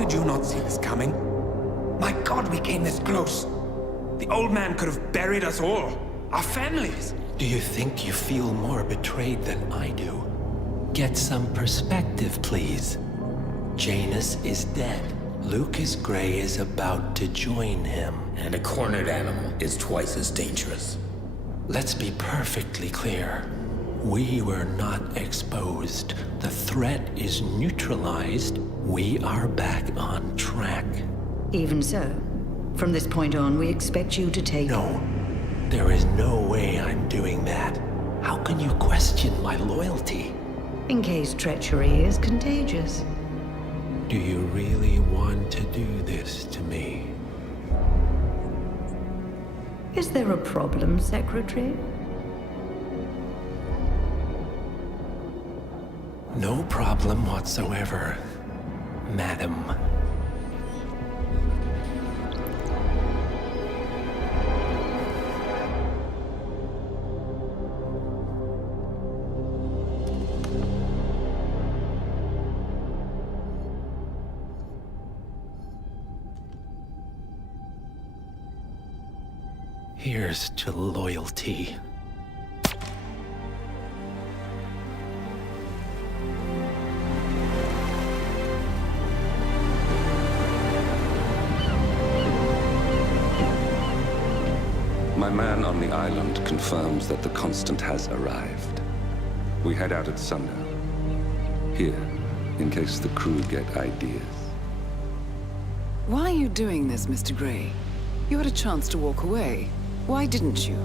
did you not see this coming? My God, we came this close. The old man could have buried us all. Our families. Do you think you feel more betrayed than I do? Get some perspective, please. Janus is dead. Lucas Gray is about to join him. And a cornered animal is twice as dangerous. Let's be perfectly clear. We were not exposed. The threat is neutralized. We are back on track. Even so, from this point on, we expect you to take... No. There is no way I'm doing that. How can you question my loyalty? In case treachery is contagious. Do you really want to do this to me? Is there a problem, Secretary? No problem whatsoever, Madam. Here's to loyalty. My man on the island confirms that the Constant has arrived. We head out at sundown. Here, in case the crew get ideas. Why are you doing this, Mr. Gray? You had a chance to walk away. Why didn't you?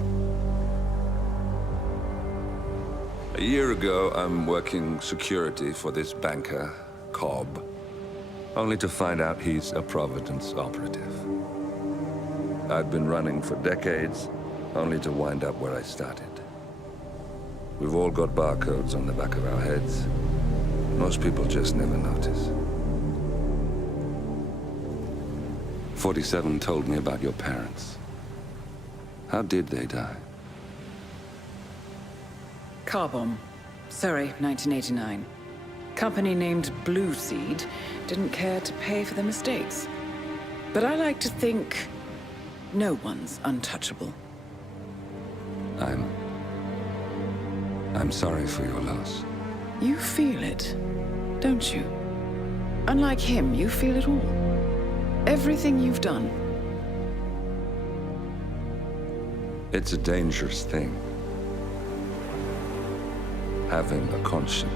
A year ago, I'm working security for this banker, Cobb, only to find out he's a Providence operative. I'd been running for decades, only to wind up where I started. We've all got barcodes on the back of our heads. Most people just never notice. 47 told me about your parents. How did they die? Car bomb. Surrey, 1989. Company named Blue Seed didn't care to pay for their mistakes. But I like to think no one's untouchable. I'm sorry for your loss. You feel it, don't you? Unlike him, you feel it all. Everything you've done. It's a dangerous thing. Having a conscience.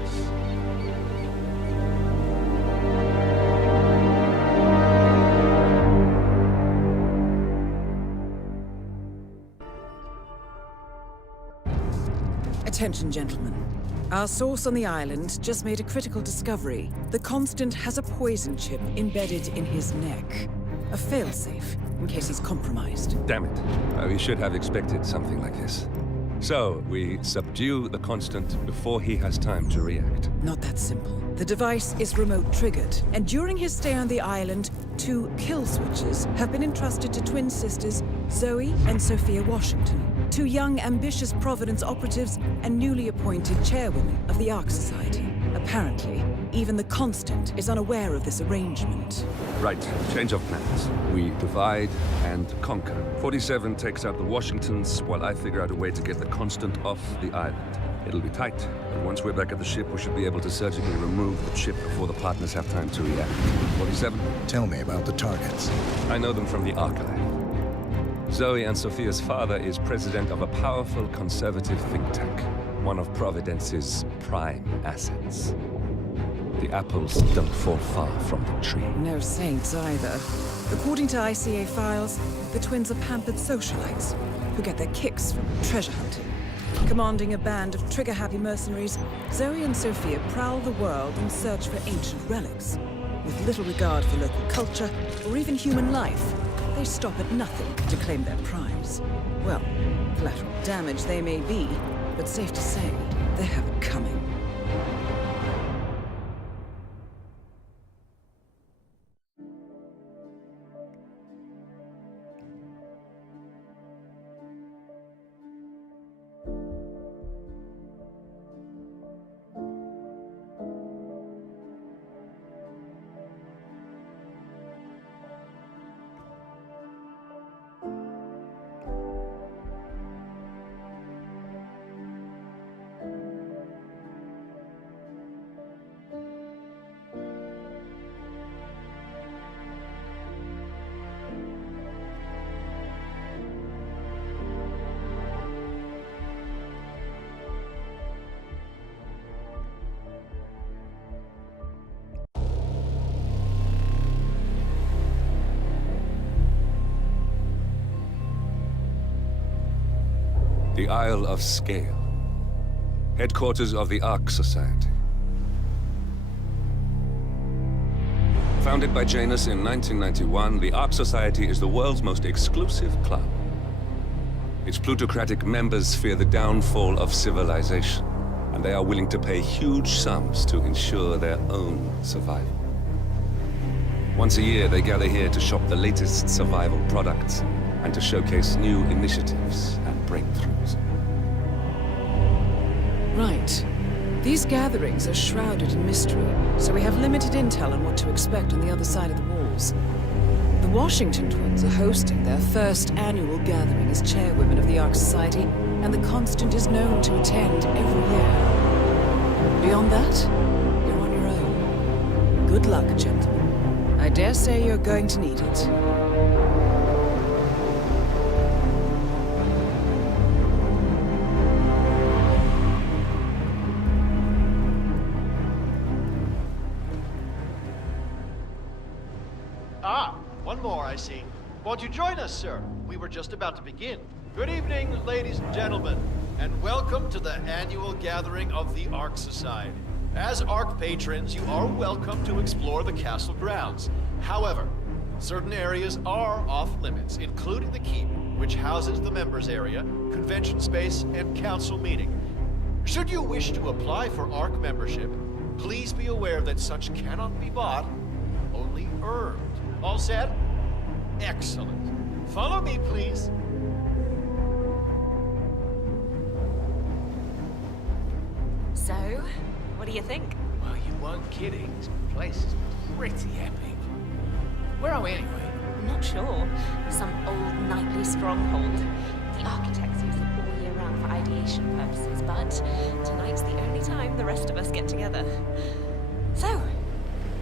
Attention, gentlemen. Our source on the island just made a critical discovery. The Constant has a poison chip embedded in his neck. A failsafe, in case he's compromised. Damn it. We should have expected something like this. So, we subdue the Constant before he has time to react. Not that simple. The device is remote-triggered, and during his stay on the island, 2 kill switches have been entrusted to twin sisters Zoe and Sophia Washington, 2 young, ambitious Providence operatives and newly appointed chairwomen of the Ark Society. Apparently, even the Constant is unaware of this arrangement. Right, change of plans. We divide and conquer. 47 takes out the Washingtons, while I figure out a way to get the Constant off the island. It'll be tight, but once we're back at the ship, we should be able to surgically remove the chip before the partners have time to react. 47? Tell me about the targets. I know them from the archive. Zoe and Sophia's father is president of a powerful conservative think tank, one of Providence's prime assets. The apples don't fall far from the tree. No saints either. According to ICA files, the twins are pampered socialites who get their kicks from treasure hunting. Commanding a band of trigger-happy mercenaries, Zoe and Sophia prowl the world in search for ancient relics. With little regard for local culture or even human life, they stop at nothing to claim their prize. Well, collateral damage they may be, but safe to say, they have it coming. The Isle of Scale. Headquarters of the Ark Society. Founded by Janus in 1991, the Ark Society is the world's most exclusive club. Its plutocratic members fear the downfall of civilization, and they are willing to pay huge sums to ensure their own survival. Once a year, they gather here to shop the latest survival products and to showcase new initiatives and breakthroughs. Right. These gatherings are shrouded in mystery, so we have limited intel on what to expect on the other side of the walls. The Washington twins are hosting their first annual gathering as chairwomen of the Ark Society, and the Constant is known to attend every year. Beyond that, you're on your own. Good luck, gentlemen. I dare say you're going to need it. One more, I see. Won't you join us, sir? We were just about to begin. Good evening, ladies and gentlemen, and welcome to the annual gathering of the Ark Society. As Ark patrons, you are welcome to explore the castle grounds. However, certain areas are off limits, including the keep, which houses the members area, convention space, and council meeting. Should you wish to apply for Ark membership, please be aware that such cannot be bought, only earned. All set? Excellent. Follow me, please. So, what do you think? Well, you weren't kidding. This place is pretty epic. Where are we anyway? I'm not sure. Some old knightly stronghold. The architects use it all year round for ideation purposes, but tonight's the only time the rest of us get together. So,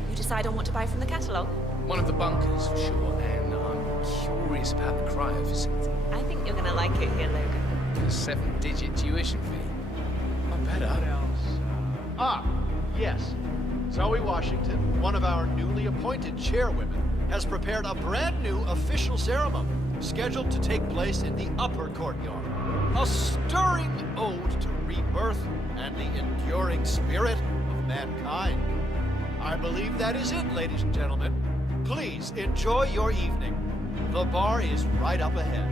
you decide on what to buy from the catalogue? One of the bunkers, for sure, and I'm curious about the cryo facility. I think you're gonna like it here, Logan. The 7-digit tuition fee. Not better. Ah, yes. Zoe Washington, one of our newly appointed chairwomen, has prepared a brand new official ceremony scheduled to take place in the upper courtyard. A stirring ode to rebirth and the enduring spirit of mankind. I believe that is it, ladies and gentlemen. Please enjoy your evening. The bar is right up ahead.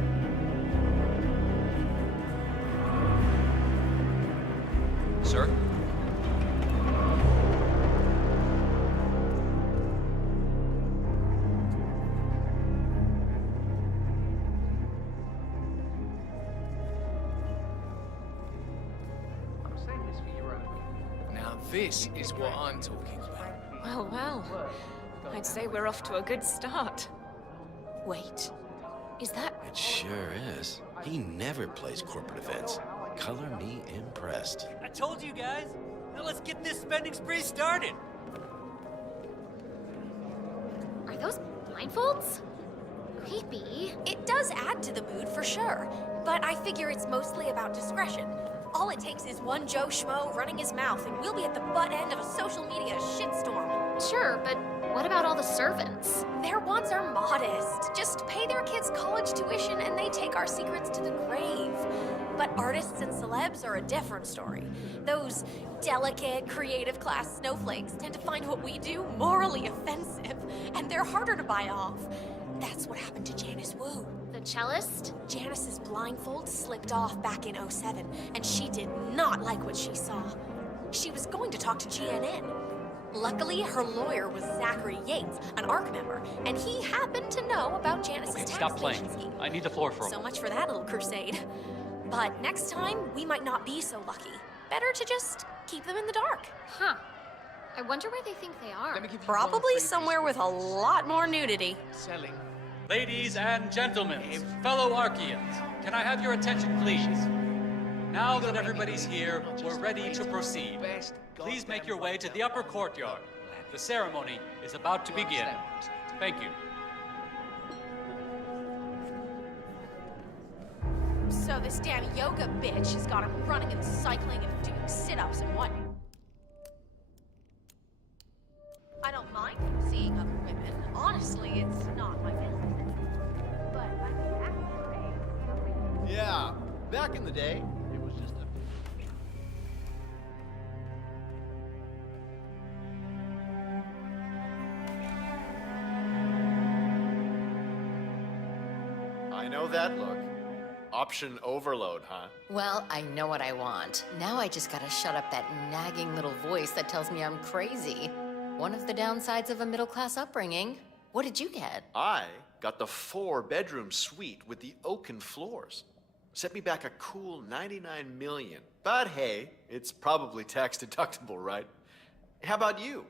Sir? I'm saying this for your own. Now this is what I'm talking about. Well, well. I'd say we're off to a good start. Wait. Is that... It sure is. He never plays corporate events. Color me impressed. I told you guys. Now let's get this spending spree started. Are those blindfolds? Creepy. It does add to the mood for sure, but I figure it's mostly about discretion. All it takes is one Joe Schmo running his mouth and we'll be at the butt end of a social media shitstorm. Sure, but what about all the servants? Their wants are modest. Just pay their kids college tuition and they take our secrets to the grave. But artists and celebs are a different story. Those delicate, creative class snowflakes tend to find what we do morally offensive, and they're harder to buy off. That's what happened to Janice Wu. The cellist? Janice's blindfold slipped off back in '07, and she did not like what she saw. She was going to talk to GNN. Luckily, her lawyer was Zachary Yates, an ARC member, and he happened to know about Janice's taxation scheme. I need the floor for So much for that little crusade. But next time, we might not be so lucky. Better to just keep them in the dark. Huh. I wonder where they think they are. Probably somewhere with a lot more nudity. Selling. Ladies and gentlemen, fellow Archeans, can I have your attention, please? Now that everybody's here, we're ready to proceed. Please make your way to the upper courtyard. The ceremony is about to begin. Thank you. So this damn yoga bitch has got him running and cycling and doing sit-ups and what? I don't mind seeing other women. Honestly, it's not my business. But I mean, Yeah, Back in the day, it was just a... I know that look. Option overload, huh? Well, I know what I want. Now I just gotta shut up that nagging little voice that tells me I'm crazy. One of the downsides of a middle-class upbringing. What did you get? I got the 4-bedroom suite with the oaken floors. Set me back a cool $99 million. But hey, it's probably tax deductible, right? How about you?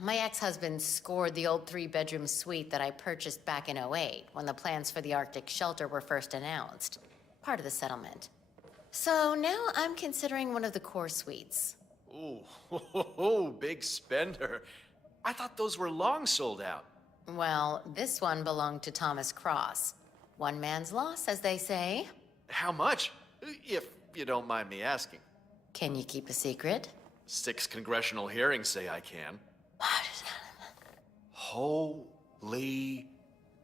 My ex-husband scored the old 3-bedroom suite that I purchased back in '08 when the plans for the Arctic shelter were first announced. Part of the settlement. So now I'm considering one of the core suites. Ooh, big spender. I thought those were long sold out. Well, this one belonged to Thomas Cross. One man's loss, as they say. How much? If you don't mind me asking. Can you keep a secret? 6 congressional hearings say I can. Holy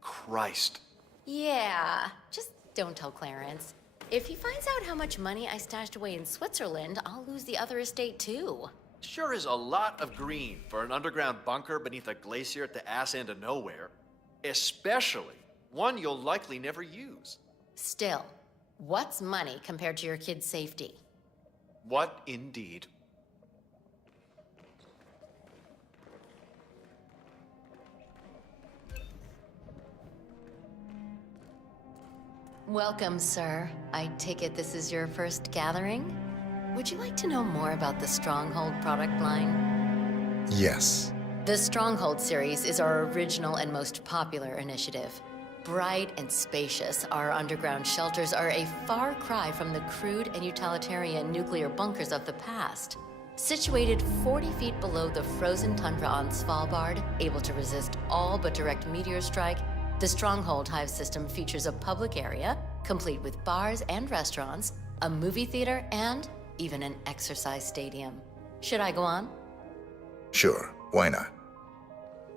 Christ. Yeah, just don't tell Clarence. If he finds out how much money I stashed away in Switzerland, I'll lose the other estate too. Sure is a lot of green for an underground bunker beneath a glacier at the ass end of nowhere. Especially one you'll likely never use. Still, what's money compared to your kid's safety? What indeed? Welcome, sir. I take it this is your first gathering? Would you like to know more about the Stronghold product line? Yes. The Stronghold series is our original and most popular initiative. Bright and spacious, our underground shelters are a far cry from the crude and utilitarian nuclear bunkers of the past. Situated 40 feet below the frozen tundra on Svalbard, able to resist all but direct meteor strike, the Stronghold Hive system features a public area, complete with bars and restaurants, a movie theater, and even an exercise stadium. Should I go on? Sure, why not?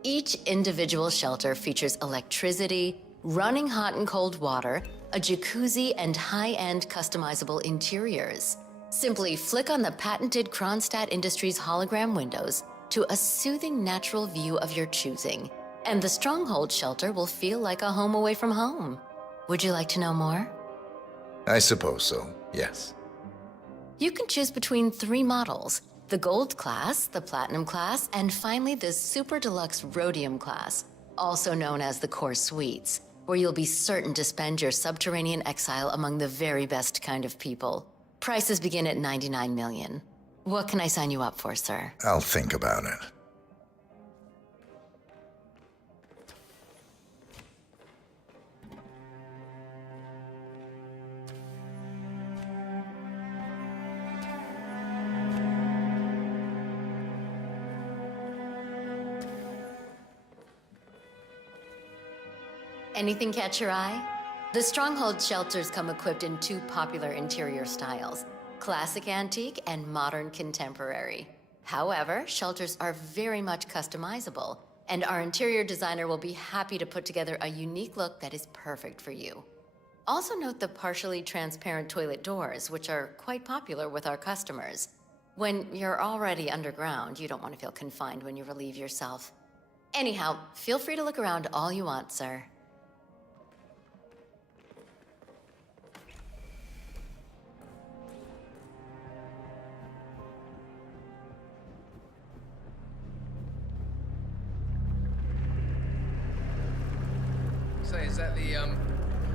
Each individual shelter features electricity, running hot and cold water, a jacuzzi, and high-end customizable interiors. Simply flick on the patented Kronstadt Industries hologram windows to a soothing natural view of your choosing, and the Stronghold shelter will feel like a home away from home. Would you like to know more? I suppose so, yes. You can choose between 3 models: the Gold class, the Platinum class, and finally the Super Deluxe Rhodium class, also known as the Core Suites, where you'll be certain to spend your subterranean exile among the very best kind of people. Prices begin at $99 million. What can I sign you up for, sir? I'll think about it. Anything catch your eye? The Stronghold shelters come equipped in 2 popular interior styles: classic antique and modern contemporary. However, shelters are very much customizable, and our interior designer will be happy to put together a unique look that is perfect for you. Also note the partially transparent toilet doors, which are quite popular with our customers. When you're already underground, you don't want to feel confined when you relieve yourself. Anyhow, feel free to look around all you want, sir. Say, is that the,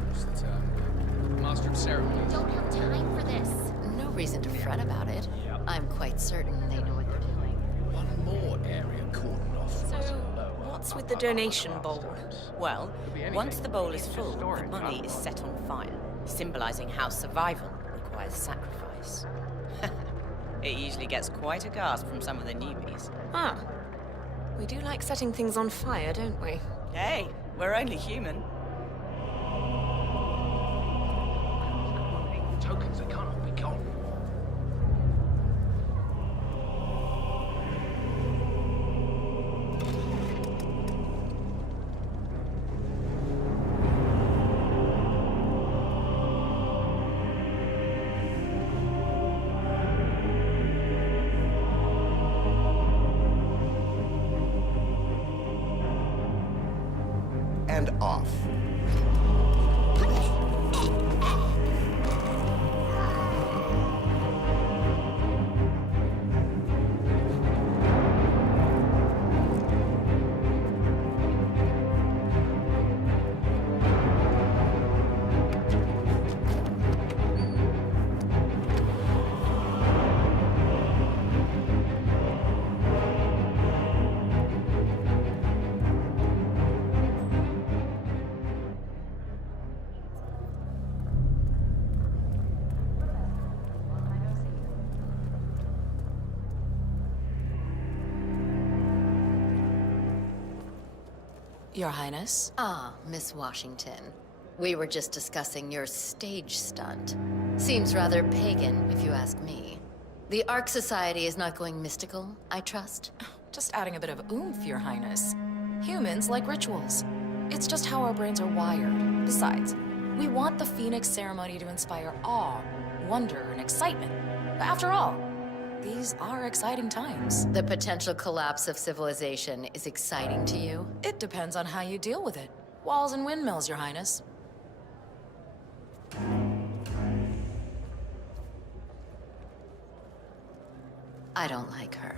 what's the term? Master of Ceremonies? Don't have time for this. No reason to fret about it. I'm quite certain they know what they're doing. One more area cordoned off. So, what's with the donation bowl? Well, once the bowl is full, the money is set on fire, symbolizing how survival requires sacrifice. It usually gets quite a gasp from some of the newbies. Ah. We do like setting things on fire, don't we? Hey, we're only human. Tokens, they can't all be gone. and off. Your Highness? Ah, Miss Washington. We were just discussing your stage stunt. Seems rather pagan, if you ask me. The Ark Society is not going mystical, I trust? Just adding a bit of oomph, Your Highness. Humans like rituals. It's just how our brains are wired. Besides, we want the Phoenix ceremony to inspire awe, wonder, and excitement. But after all, these are exciting times. The potential collapse of civilization is exciting to you? It depends on how you deal with it. Walls and windmills, Your Highness. I don't like her.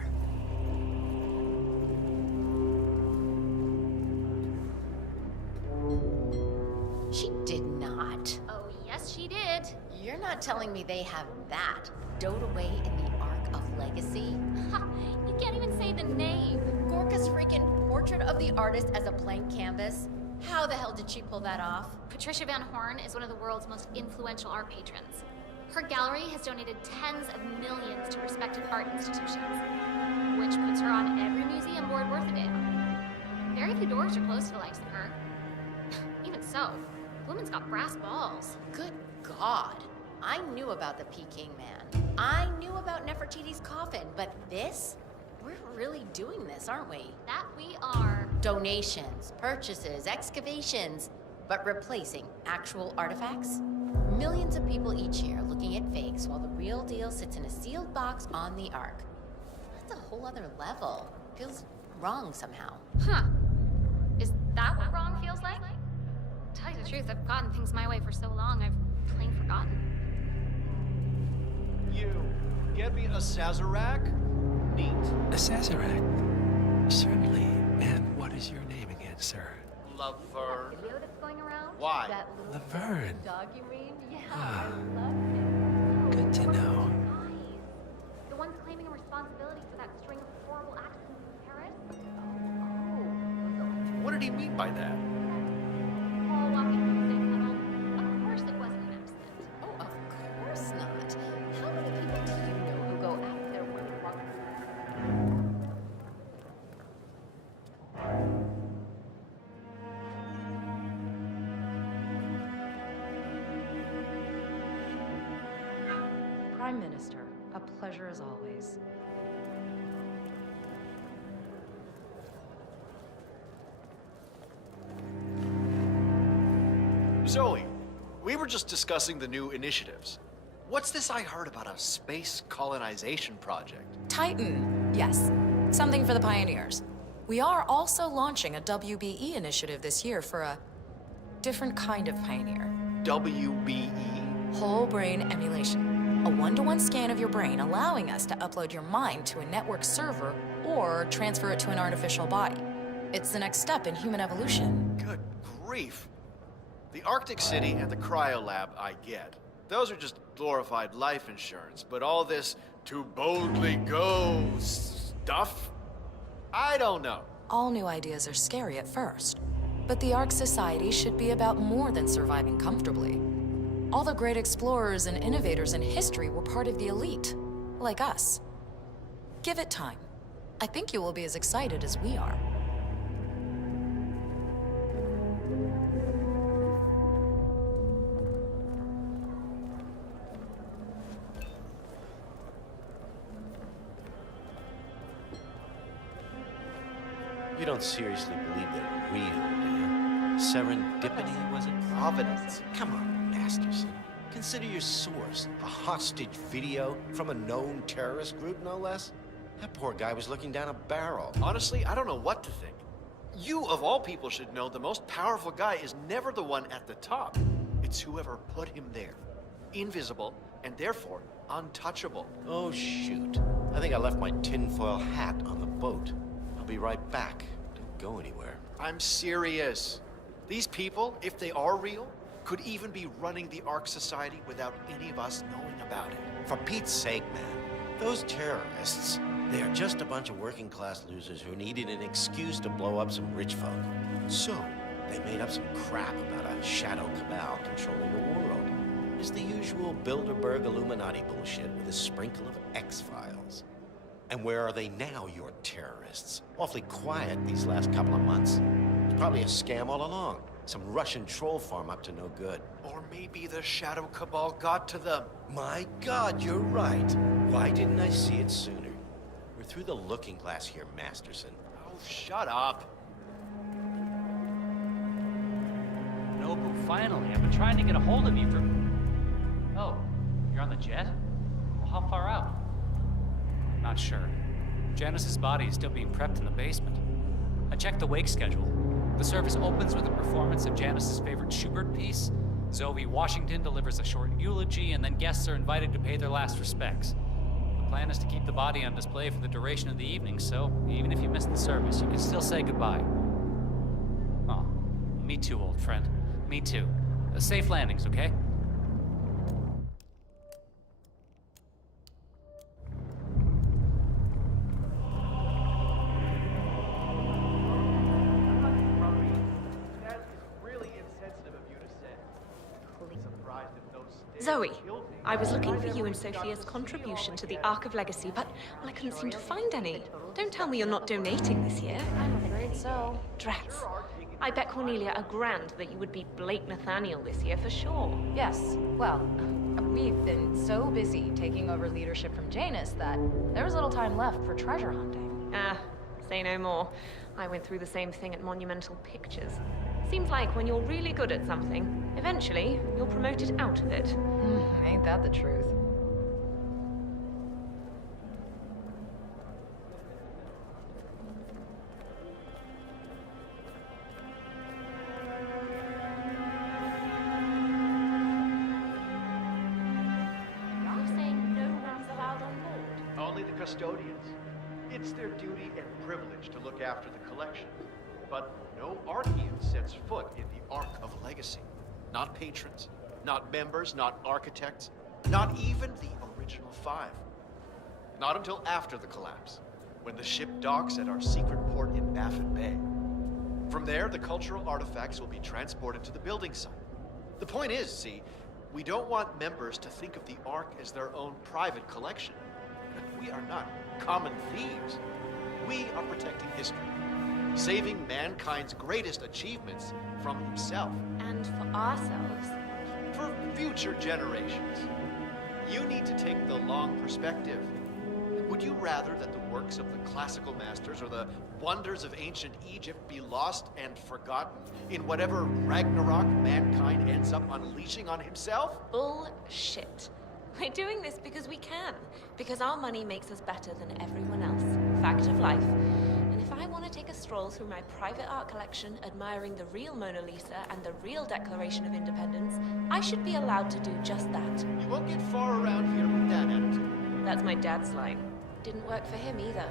She did not. Oh, yes, she did. You're not telling me they have that stowed away in the Ark of Legacy? Ha! You can't even say the name. Gorka's freaking portrait of the artist as a blank canvas? How the hell did she pull that off? Patricia Van Horn is one of the world's most influential art patrons. Her gallery has donated tens of millions to respected art institutions, which puts her on every museum board worth a damn. Very few doors are closed to the likes of her. Even so, the woman's got brass balls. Good God. I knew about the Peking Man. I knew about Nefertiti's coffin, but this? We're really doing this, aren't we? That we are. Donations, purchases, excavations, but replacing actual artifacts? Millions of people each year looking at fakes while the real deal sits in a sealed box on the Ark. That's a whole other level. Feels wrong somehow. Huh. Is that what wrong feels like? To tell you the truth, I've gotten things my way for so long, I've plain forgotten. You get me a Sazerac? Neat. A Sazerac? Certainly. And what is your name again, sir? Laverne. Video that's going around? Why? That little Laverne. dog you mean? Yeah, Ah. I love it. Good to know. Guys, the ones claiming a responsibility for that string of horrible accidents in Paris? What did he mean by that? All walking mistake tunnel. Of course it wasn't an accident. Oh, of course not. How many people do you know who go out of their way to walk? Prime Minister, a pleasure as always. Zoe, we were just discussing the new initiatives. What's this I heard about a space colonization project? Titan, yes. Something for the pioneers. We are also launching a WBE initiative this year for a different kind of pioneer. WBE? Whole brain emulation. A one-to-one scan of your brain, allowing us to upload your mind to a network server or transfer it to an artificial body. It's the next step in human evolution. Good grief. The Arctic City and the Cryo Lab I get. Those are just glorified life insurance, but all this to boldly go stuff? I don't know. All new ideas are scary at first, but the Ark Society should be about more than surviving comfortably. All the great explorers and innovators in history were part of the elite, like us. Give it time. I think you will be as excited as we are. You don't seriously believe they're real, do you? Serendipity, was it? Providence. Come on, Masterson. Consider your source. A hostage video from a known terrorist group, no less? That poor guy was looking down a barrel. Honestly, I don't know what to think. You, of all people, should know the most powerful guy is never the one at the top. It's whoever put him there. Invisible, and therefore untouchable. Oh, shoot. I think I left my tinfoil hat on the boat. I'll be right back. Don't go anywhere. I'm serious. These people, if they are real, could even be running the Ark Society without any of us knowing about it. For Pete's sake, man. Those terrorists, they are just a bunch of working-class losers who needed an excuse to blow up some rich folk. So, they made up some crap about a shadow cabal controlling the world. It's the usual Bilderberg Illuminati bullshit with a sprinkle of X-Files. And where are they now, your terrorists? Awfully quiet these last couple of months. It's probably a scam all along. Some Russian troll farm up to no good. Or maybe the shadow cabal got to them. My God, you're right. Why didn't I see it sooner? We're through the looking glass here, Masterson. Oh, shut up. Nobu, finally. I've been trying to get a hold of you for... Oh, you're on the jet? Well, how far out? Not sure. Janice's body is still being prepped in the basement. I checked the wake schedule. The service opens with a performance of Janice's favorite Schubert piece. Zoe Washington delivers a short eulogy, and then guests are invited to pay their last respects. The plan is to keep the body on display for the duration of the evening, so even if you miss the service, you can still say goodbye. Oh, me too, old friend. Me too. Safe landings, okay? Zoe, I was looking for you and Sophia's contribution to the Ark of Legacy, but I couldn't seem to find any. Don't tell me you're not donating this year. I'm afraid so. Drats. I bet Cornelia a grand that you would be Blake Nathaniel this year for sure. Yes. Well, we've been so busy taking over leadership from Janus that there was little time left for treasure hunting. Say no more. I went through the same thing at Monumental Pictures. Seems like when you're really good at something, eventually you're promoted out of it. Ain't that the truth? You're saying no one's allowed on board? Only the custodians. It's their duty and privilege to look after the collection. But no Archean sets foot in the Ark of Legacy. Not patrons, not members, not architects, not even the original 5. Not until after the collapse, when the ship docks at our secret port in Baffin Bay. From there, the cultural artifacts will be transported to the building site. The point is, see, we don't want members to think of the Ark as their own private collection. We are not common thieves. We are protecting history, saving mankind's greatest achievements from himself. And for ourselves. For future generations. You need to take the long perspective. Would you rather that the works of the classical masters or the wonders of ancient Egypt be lost and forgotten in whatever Ragnarok mankind ends up unleashing on himself? Bullshit. We're doing this because we can. Because our money makes us better than everyone else. Fact of life. And if I want to take a stroll through my private art collection, admiring the real Mona Lisa and the real Declaration of Independence, I should be allowed to do just that. You won't get far around here with that attitude. That's my dad's line. Didn't work for him either.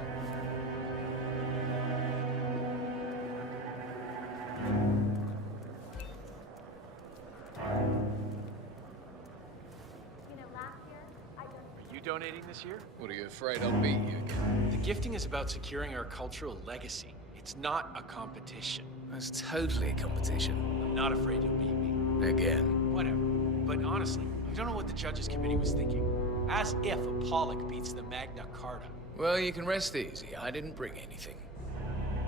Are you donating this year? What, are you afraid I'll beat you again? The gifting is about securing our cultural legacy. It's not a competition. It's totally a competition. I'm not afraid you'll beat me. Again. Whatever. But honestly, I don't know what the judges committee was thinking. As if a Pollock beats the Magna Carta. Well, you can rest easy. I didn't bring anything.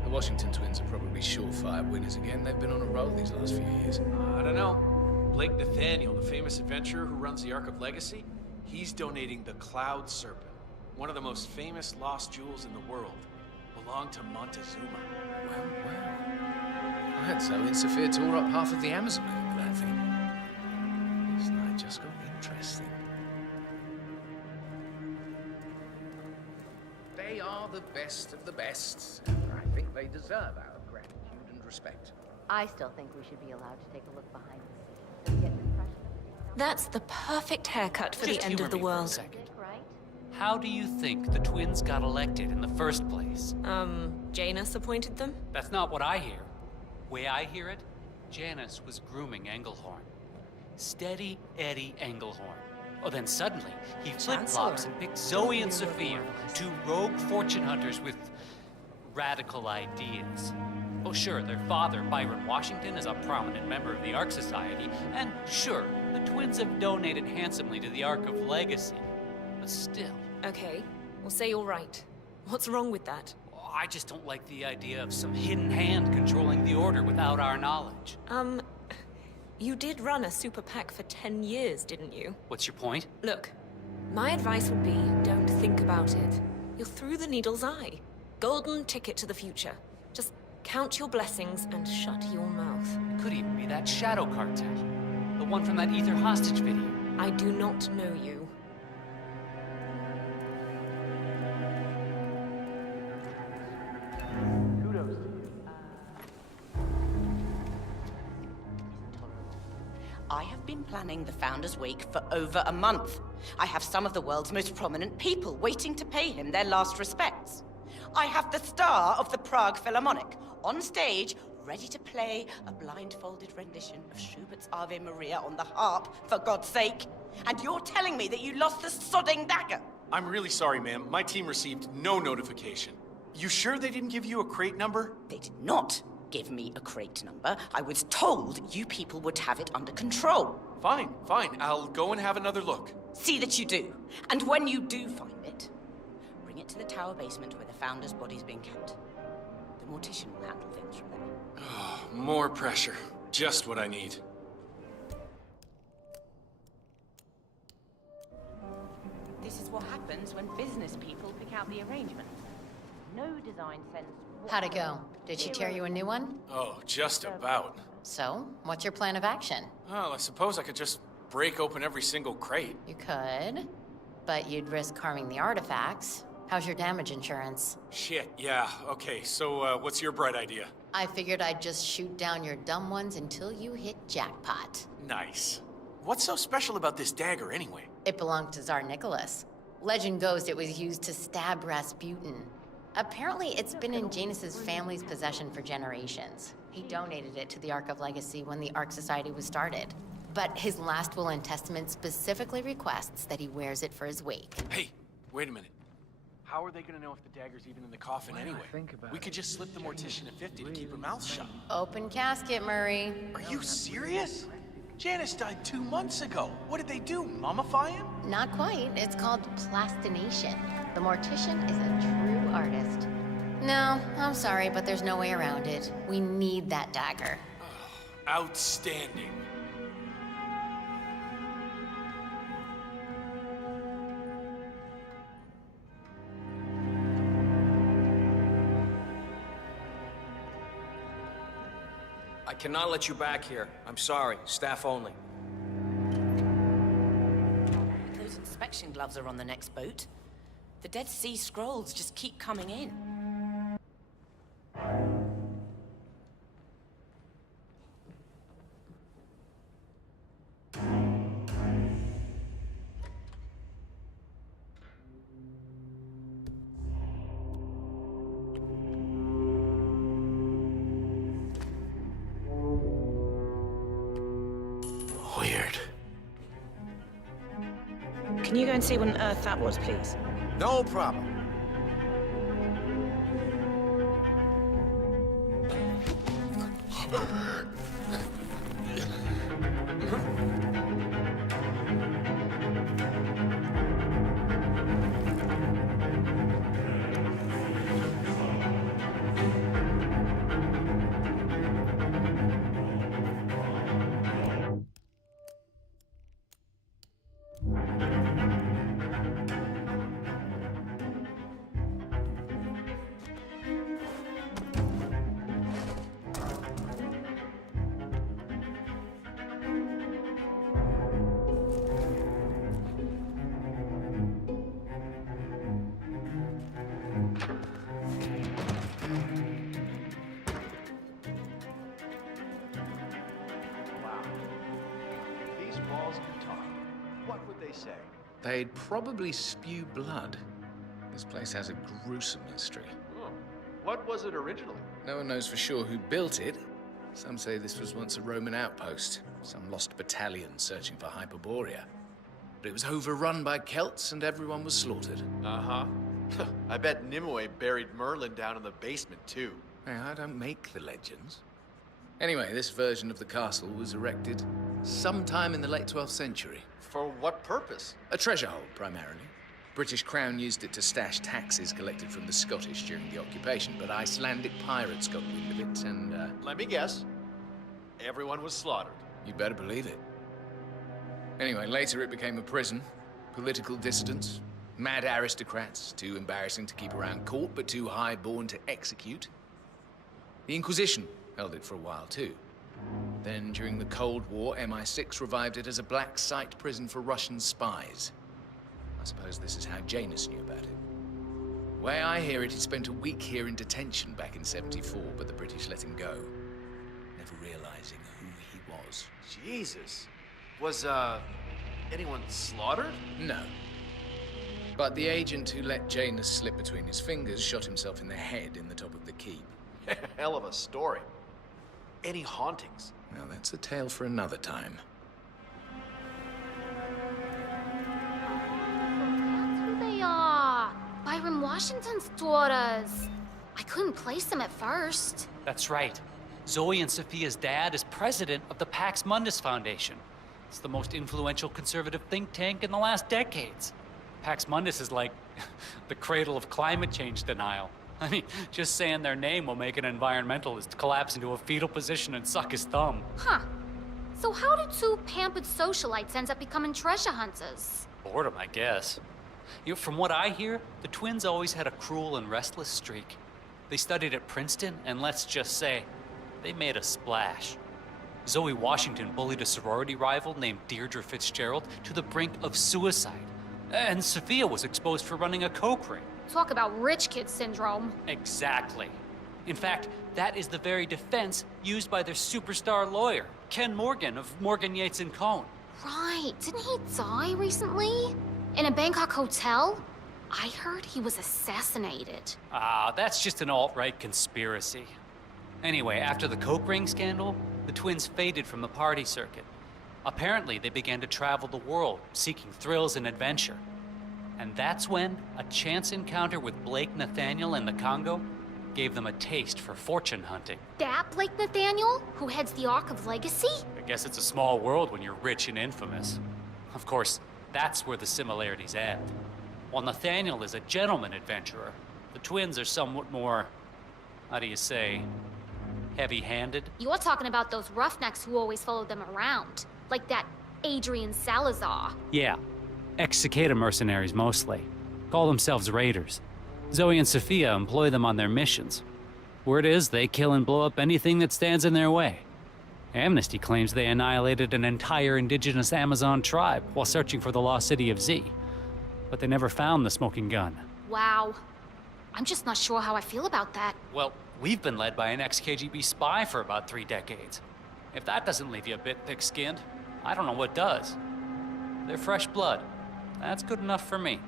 The Washington twins are probably surefire winners again. They've been on a roll these last few years. I don't know. Blake Nathaniel, the famous adventurer who runs the Ark of Legacy, he's donating the Cloud Serpent, one of the most famous lost jewels in the world. Belonged to Montezuma. Well. I heard so. Sophia tore up half of the Amazon over that thing. This night just got interesting. They are the best of the best. I think they deserve our gratitude. respect. I still think we should be allowed to take a look behind the scenes and get an impression of That's the perfect haircut for Just the end humor of the me for a world. second. How do you think the twins got elected in the first place? Janus appointed them? That's not what I hear. Way I hear it, Janus was grooming Engelhorn. Steady Eddie Engelhorn. Oh, then suddenly, he flip-flops and picks Zoe and Sophia, two rogue fortune hunters with radical ideas. Oh, sure, their father, Byron Washington, is a prominent member of the Ark Society, and sure, the twins have donated handsomely to the Ark of Legacy. But still. Okay, we'll say you're right. What's wrong with that? Oh, I just don't like the idea of some hidden hand controlling the Order without our knowledge. You did run a super PAC for 10 years, didn't you? What's your point? Look, my advice would be don't think about it. You're through the needle's eye. Golden ticket to the future. Just count your blessings and shut your mouth. It could even be that Shadow Cartel. The one from that Ether hostage video. I do not know you. I have been planning the Founders' Wake for over a month. I have some of the world's most prominent people waiting to pay him their last respects. I have the star of the Prague Philharmonic on stage, ready to play a blindfolded rendition of Schubert's Ave Maria on the harp, for God's sake. And you're telling me that you lost the sodding dagger? I'm really sorry, ma'am. My team received no notification. You sure they didn't give you a crate number? They did not give me a crate number. I was told you people would have it under control. Fine, fine. I'll go and have another look. See that you do. And when you do find it, bring it to the tower basement where the Founder's body's being kept. The mortician will handle things from there. Oh, more pressure. Just what I need. This is what happens when business people pick out the arrangement. No design sense. How'd it go? Did she tear you a new one? Oh, just about. So, what's your plan of action? Well, I suppose I could just break open every single crate. You could, but you'd risk harming the artifacts. How's your damage insurance? Shit, yeah. Okay, so what's your bright idea? I figured I'd just shoot down your dumb ones until you hit jackpot. Nice. What's so special about this dagger, anyway? It belonged to Tsar Nicholas. Legend goes it was used to stab Rasputin. Apparently, it's been in Janus's family's possession for generations. He donated it to the Ark of Legacy when the Ark Society was started. But his last will and testament specifically requests that he wears it for his wake. Hey, wait a minute. How are they gonna know if the dagger's even in the coffin anyway? We could just slip the mortician a 50 to keep her mouth shut. Open casket, Murray. Are you serious? Janus died 2 months ago. What did they do, mummify him? Not quite. It's called plastination. The mortician is a true artist. No, I'm sorry, but there's no way around it. We need that dagger. Outstanding. I cannot let you back here. I'm sorry. Staff only. Those inspection gloves are on the next boat. The Dead Sea Scrolls just keep coming in. Weird. Can you go and see what on earth that was, please? No problem. would they say? They'd probably spew blood. This place has a gruesome history. Oh. What was it originally? No one knows for sure who built it. Some say this was once a Roman outpost, some lost battalion searching for Hyperborea. But it was overrun by Celts and everyone was slaughtered. Uh-huh. I bet Nimue buried Merlin down in the basement, too. Hey, I don't make the legends. Anyway, this version of the castle was erected sometime in the late 12th century. For what purpose? A treasure hold, primarily. British Crown used it to stash taxes collected from the Scottish during the occupation, but Icelandic pirates got wind of it and, Let me guess. Everyone was slaughtered. You better believe it. Anyway, later it became a prison. Political dissidents, mad aristocrats, too embarrassing to keep around court, but too high-born to execute. The Inquisition held it for a while, too. Then, during the Cold War, MI6 revived it as a black site prison for Russian spies. I suppose this is how Janus knew about it. Way I hear it, he spent a week here in detention back in '74, but the British let him go, never realizing who he was. Jesus. Was, anyone slaughtered? No. But the agent who let Janus slip between his fingers shot himself in the head in the top of the keep. Hell of a story. Any hauntings? Now that's a tale for another time. That's who they are. Byron Washington's daughters. I couldn't place them at first. That's right. Zoe and Sophia's dad is president of the Pax Mundus Foundation. It's the most influential conservative think tank in the last decades. Pax Mundus is like the cradle of climate change denial. I mean, just saying their name will make an environmentalist collapse into a fetal position and suck his thumb. Huh. So how did two pampered socialites end up becoming treasure hunters? Boredom, I guess. You know, from what I hear, the twins always had a cruel and restless streak. They studied at Princeton, and let's just say, they made a splash. Zoe Washington bullied a sorority rival named Deirdre Fitzgerald to the brink of suicide. And Sophia was exposed for running a coke ring. Talk about rich kid syndrome. Exactly. In fact, that is the very defense used by their superstar lawyer, Ken Morgan of Morgan, Yates & Cohn. Right, didn't he die recently? In a Bangkok hotel? I heard he was assassinated. Ah, that's just an alt-right conspiracy. Anyway, after the coke ring scandal, the twins faded from the party circuit. Apparently, they began to travel the world, seeking thrills and adventure. And that's when a chance encounter with Blake Nathaniel in the Congo gave them a taste for fortune hunting. That Blake Nathaniel, who heads the Ark of Legacy? I guess it's a small world when you're rich and infamous. Of course, that's where the similarities end. While Nathaniel is a gentleman adventurer, the twins are somewhat more, how do you say, heavy-handed? You're talking about those roughnecks who always followed them around. Like that Adrian Salazar. Yeah. Ex-Cicada mercenaries, mostly. Call themselves raiders. Zoe and Sophia employ them on their missions. Word is, they kill and blow up anything that stands in their way. Amnesty claims they annihilated an entire indigenous Amazon tribe while searching for the lost city of Z. But they never found the smoking gun. Wow. I'm just not sure how I feel about that. Well, we've been led by an ex-KGB spy for about 3 decades. If that doesn't leave you a bit thick-skinned, I don't know what does. They're fresh blood. That's good enough for me.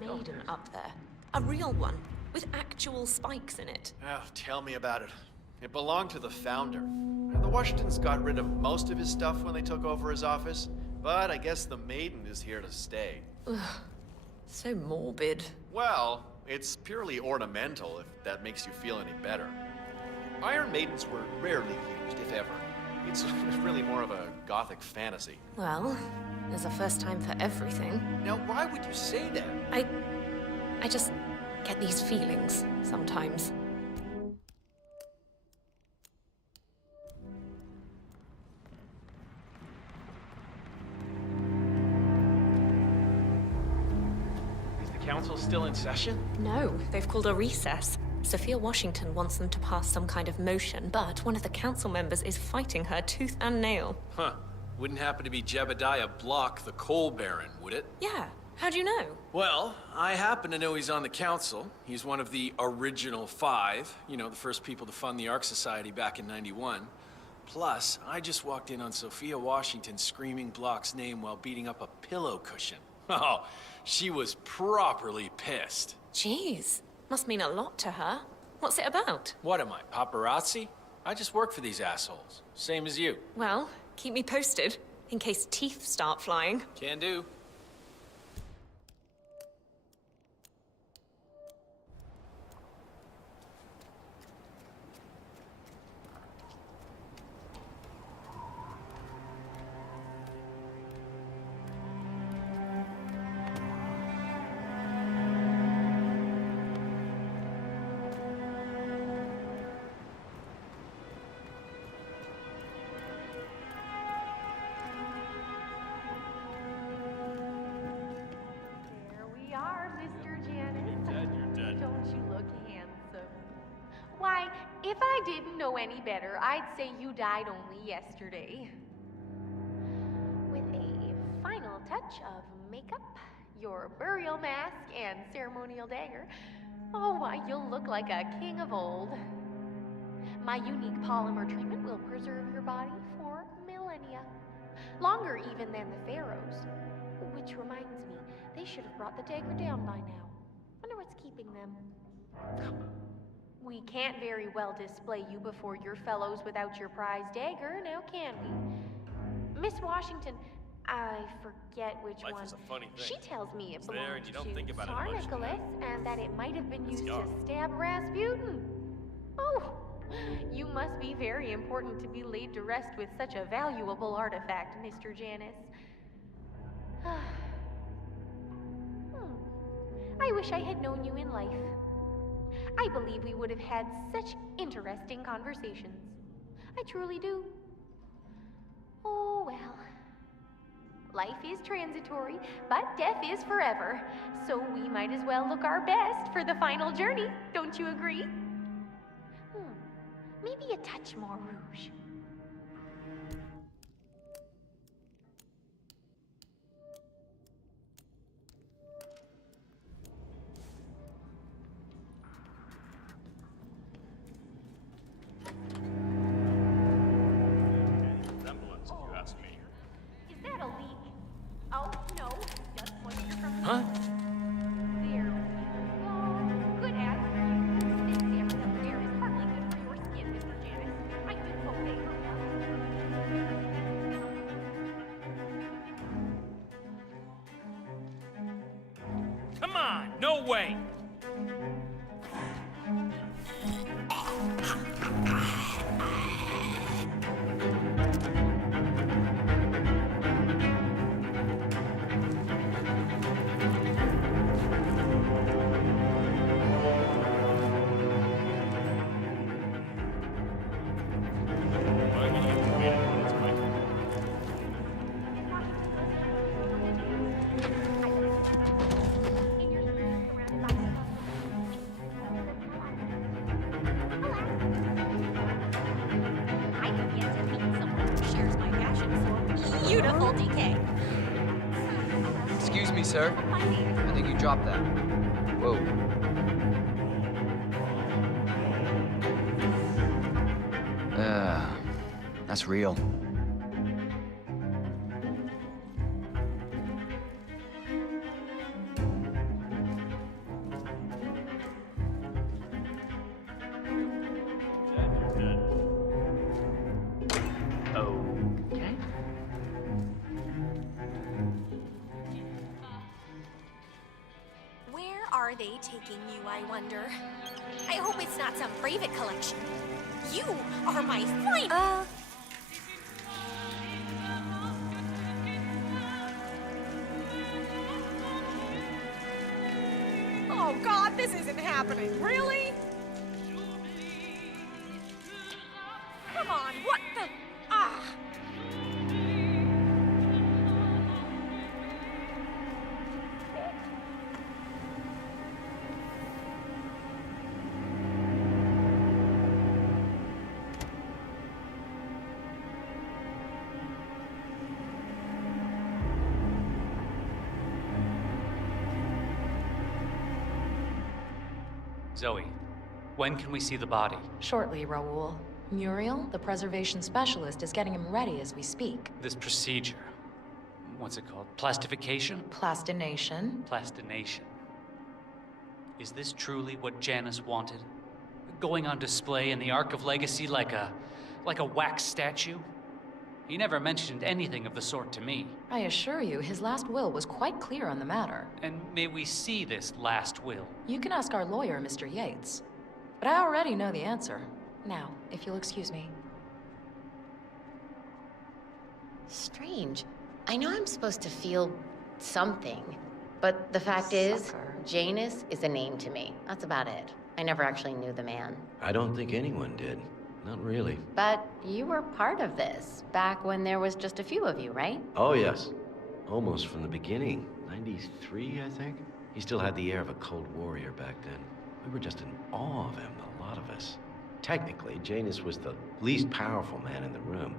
Maiden up there. A real one, with actual spikes in it. Oh, tell me about it. It belonged to the founder. The Washingtons got rid of most of his stuff when they took over his office, but I guess the Maiden is here to stay. Ugh, so morbid. Well, it's purely ornamental, if that makes you feel any better. Iron Maidens were rarely used, if ever. It's really more of a gothic fantasy. Well, there's a first time for everything. Now, why would you say that? I just get these feelings sometimes. Is the council still in session? No, they've called a recess. Sophia Washington wants them to pass some kind of motion, but one of the council members is fighting her tooth and nail. Huh. Wouldn't happen to be Jebediah Block, the coal baron, would it? Yeah, how'd you know? Well, I happen to know he's on the council. He's one of the original 5, you know, the first people to fund the Ark Society back in '91. Plus, I just walked in on Sophia Washington screaming Block's name while beating up a pillow cushion. Oh, she was properly pissed. Jeez, must mean a lot to her. What's it about? What am I, paparazzi? I just work for these assholes. Same as you. Well, keep me posted, in case teeth start flying. Can do. Why, if I didn't know any better, I'd say you died only yesterday. With a final touch of makeup, your burial mask, and ceremonial dagger, oh, why, you'll look like a king of old. My unique polymer treatment will preserve your body for millennia. Longer even than the pharaohs. Which reminds me, they should have brought the dagger down by now. Wonder what's keeping them. We can't very well display you before your fellows without your prize dagger, now can we? Miss Washington, I forget which one. Life is a funny thing. She tells me it It's there belonged and you don't to think about it Tsar much. Nicholas, and that it might have been Let's used go. to stab Rasputin. Oh, you must be very important to be laid to rest with such a valuable artifact, Mr. Janus. I wish I had known you in life. I believe we would have had such interesting conversations. I truly do. Oh, well. Life is transitory, but death is forever. So we might as well look our best for the final journey. Don't you agree? Maybe a touch more rouge. Resemblance, if you ask me. Is that a leak? Oh, no. Just moisture from the Huh? There we go. Oh, good as for you. This damn air is hardly good for your skin, Mr. Janus. I do hope they hurry up. Come on, no way! I have yet to meet someone who shares my passion for beautiful decay. Excuse me, sir. I think you dropped that. Whoa. That's real. Okay. Where are they taking you, I wonder? I hope it's not some private collection. You are my final. Oh God, this isn't happening. Really? Come on, what the? Ah! Zoe, when can we see the body? Shortly, Raoul. Muriel, the preservation specialist, is getting him ready as we speak. This procedure, what's it called? Plastification? Plastination. Plastination. Is this truly what Janus wanted? Going on display in the Ark of Legacy like a wax statue? He never mentioned anything of the sort to me. I assure you, his last will was quite clear on the matter. And may we see this last will? You can ask our lawyer, Mr. Yates. But I already know the answer. Now, if you'll excuse me. Strange. I know I'm supposed to feel something, but the fact is, Janus is a name to me. That's about it. I never actually knew the man. I don't think anyone did. Not really. But you were part of this, back when there was just a few of you, right? Oh, yes. Almost from the beginning. 93, I think? He still had the air of a Cold Warrior back then. We were just in awe of him, a lot of us. Technically, Janus was the least powerful man in the room.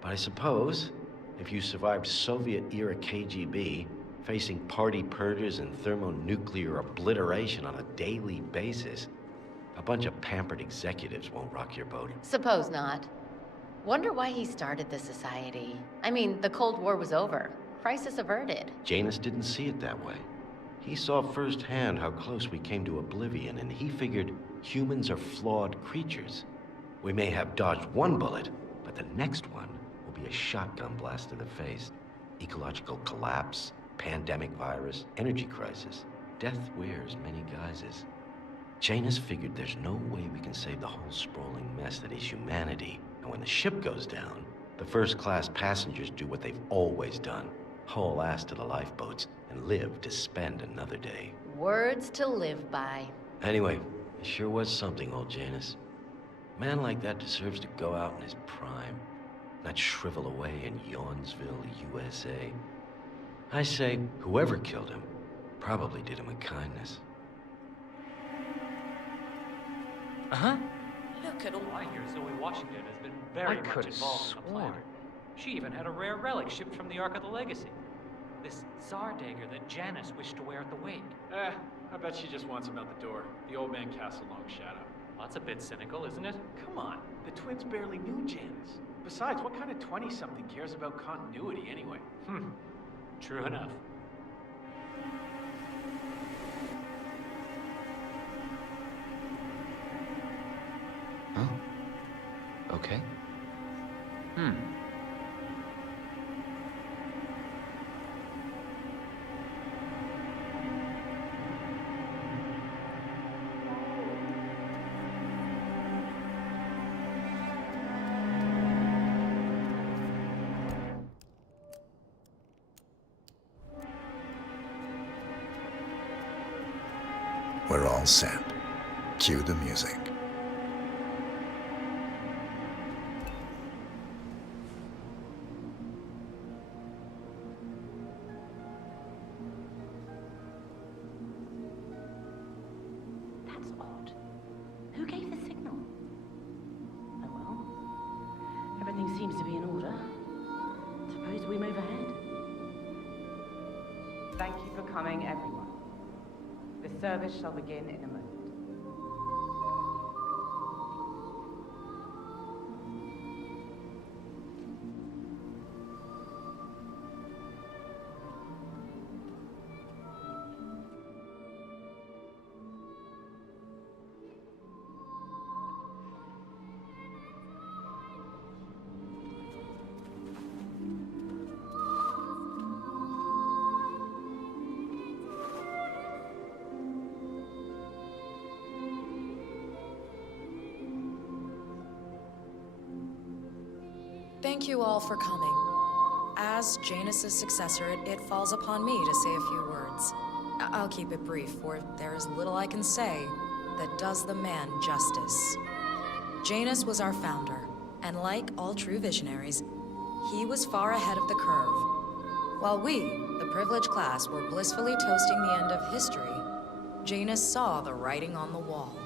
But I suppose, if you survived Soviet-era KGB, facing party purges and thermonuclear obliteration on a daily basis, a bunch of pampered executives won't rock your boat. Suppose not. Wonder why he started the society. I mean, the Cold War was over. Crisis averted. Janus didn't see it that way. He saw firsthand how close we came to oblivion, and he figured humans are flawed creatures. We may have dodged one bullet, but the next one will be a shotgun blast to the face. Ecological collapse, pandemic virus, energy crisis. Death wears many guises. Janus figured there's no way we can save the whole sprawling mess that is humanity. And when the ship goes down, the first-class passengers do what they've always done. Haul ass to the lifeboats and live to spend another day. Words to live by. Anyway, it sure was something, old Janus. A man like that deserves to go out in his prime, not shrivel away in Yawnsville, USA. I say, whoever killed him probably did him a kindness. Uh-huh. Look at all. I hear Zoe Washington has been very much involved in the plan. She even had a rare relic shipped from the Ark of the Legacy. This Tsar dagger that Janus wished to wear at the wake. I bet she just wants him out the door. The old man casts a long shadow. That's a bit cynical, isn't it? Come on, the twins barely knew Janus. Besides, what kind of 20-something cares about continuity anyway? True enough. Oh. Okay. We're all set. Cue the music. That's odd. Who gave the signal? Oh well. Everything seems to be in order. Suppose we move ahead. Thank you for coming, everyone. The service shall begin in a moment. Thank you all for coming. As Janus's successor, it falls upon me to say a few words. I'll keep it brief, for there is little I can say that does the man justice. Janus was our founder, and like all true visionaries, he was far ahead of the curve. While we, the privileged class, were blissfully toasting the end of history, Janus saw the writing on the wall.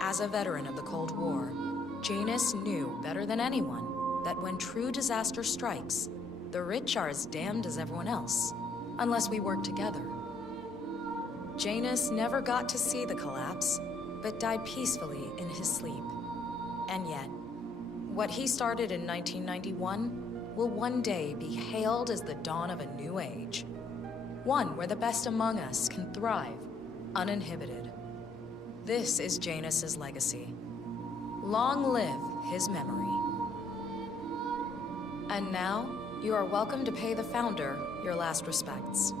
As a veteran of the Cold War, Janus knew better than anyone that when true disaster strikes, the rich are as damned as everyone else, unless we work together. Janus never got to see the collapse, but died peacefully in his sleep. And yet, what he started in 1991 will one day be hailed as the dawn of a new age. One where the best among us can thrive, uninhibited. This is Janus's legacy. Long live his memory. And now, you are welcome to pay the founder your last respects.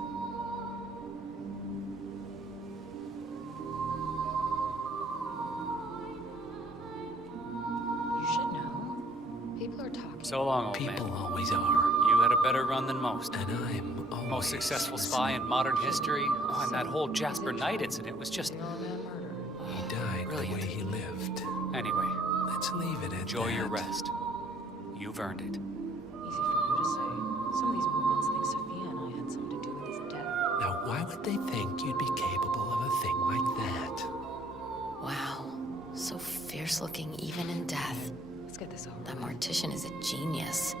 You should know. People are talking. So long, old man. People always are. You had a better run than most. And I'm always Most successful spy in modern history. Oh, and that whole Jasper Knight incident was just... He died brilliant. the way he lived. Anyway, Let's leave it at enjoy that. your rest. You've earned it. Easy for you to say. Some of these morons think Sophia and I had something to do with his death. Now, why would they think you'd be capable of a thing like that? Wow. So fierce looking even in death. Let's get this over. That mortician is a genius.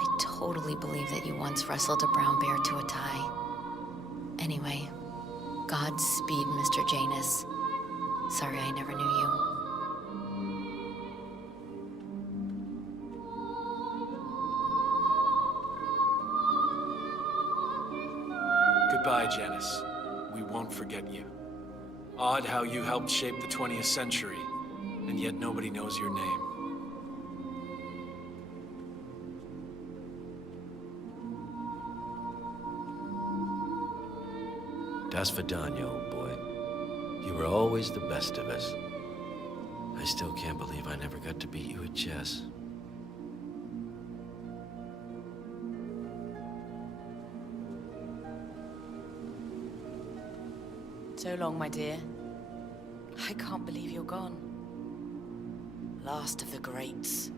I totally believe that you once wrestled a brown bear to a tie. Anyway, Godspeed, Mr. Janus. Sorry I never knew you. Goodbye, Janus. We won't forget you. Odd how you helped shape the 20th century, and yet nobody knows your name. Das Vidania, old boy. You were always the best of us. I still can't believe I never got to beat you at chess. So long, my dear. I can't believe you're gone. Last of the greats.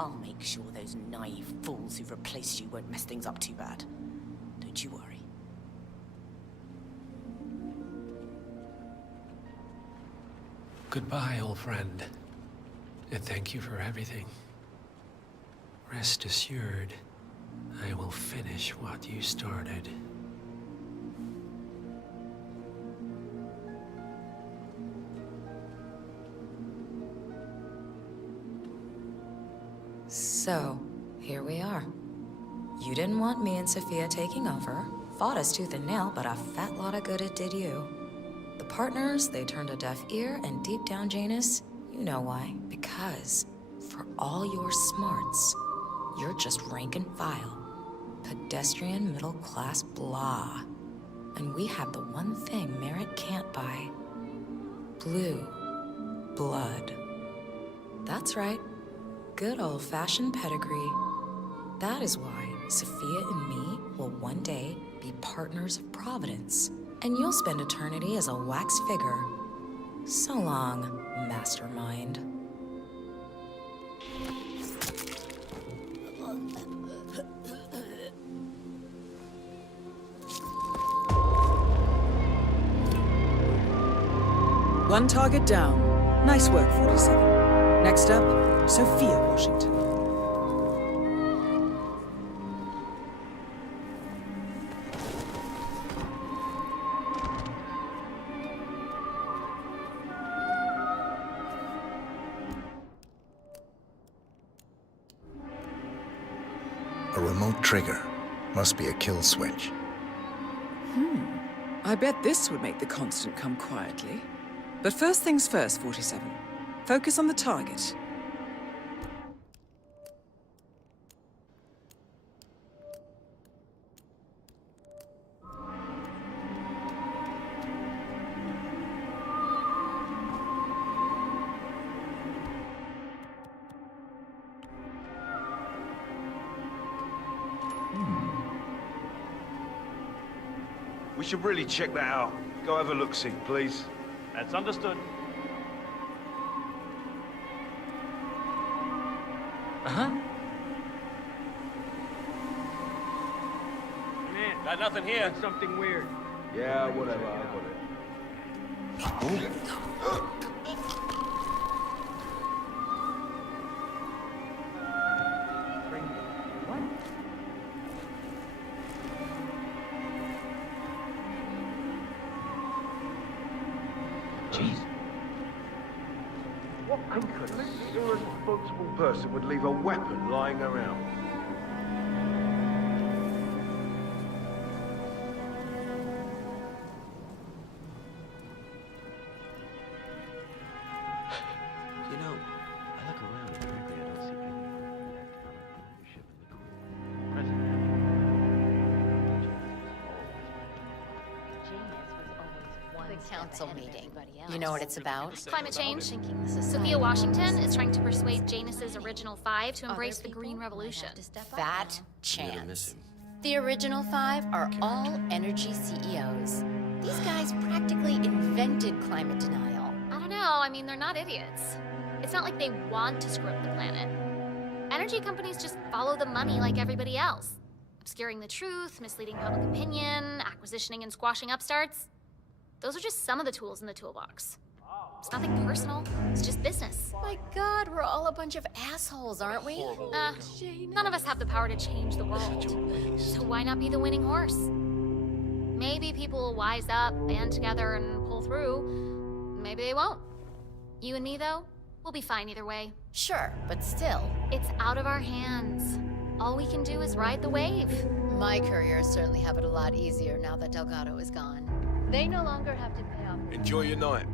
I'll make sure those naive fools who've replaced you won't mess things up too bad. Don't you worry. Goodbye, old friend. And thank you for everything. Rest assured, I will finish what you started. So, here we are. You didn't want me and Sophia taking over, fought us tooth and nail, but a fat lot of good it did you. The partners, they turned a deaf ear, and deep down, Janus, you know why. Because, for all your smarts, you're just rank and file. Pedestrian middle-class blah. And we have the one thing merit can't buy. Blue blood. That's right. Good old-fashioned pedigree. That is why Sophia and me will one day be partners of Providence, and you'll spend eternity as a wax figure. So long, mastermind. One target down. Nice work, 47. Next up, Sophia Washington. A remote trigger. Must be a kill switch. I bet this would make the Constant come quietly. But first things first, 47. Focus on the target. We should really check that out. Go have a look-see, please. That's understood. Uh-huh. Man, Got nothing here. something weird. Yeah, whatever, I got it. Jeez. What completely irresponsible person would leave a weapon lying around? You know, I look around and frankly I don't see anyone with that kind of leadership in the group. President. The council meeting. You know what it's about? Climate change. Sophia Washington is trying to persuade Janus's original five to embrace the Green Revolution. Fat chance. The original five are all energy CEOs. These guys practically invented climate denial. I don't know, I mean, they're not idiots. It's not like they want to screw up the planet. Energy companies just follow the money like everybody else. Obscuring the truth, misleading public opinion, acquisitioning and squashing upstarts. Those are just some of the tools in the toolbox. It's nothing personal, it's just business. My God, we're all a bunch of assholes, aren't we? None of us have the power to change the world. So why not be the winning horse? Maybe people will wise up, band together, and pull through. Maybe they won't. You and me, though, we'll be fine either way. Sure, but still. It's out of our hands. All we can do is ride the wave. My couriers certainly have it a lot easier now that Delgado is gone. They no longer have to pay off. Enjoy your night.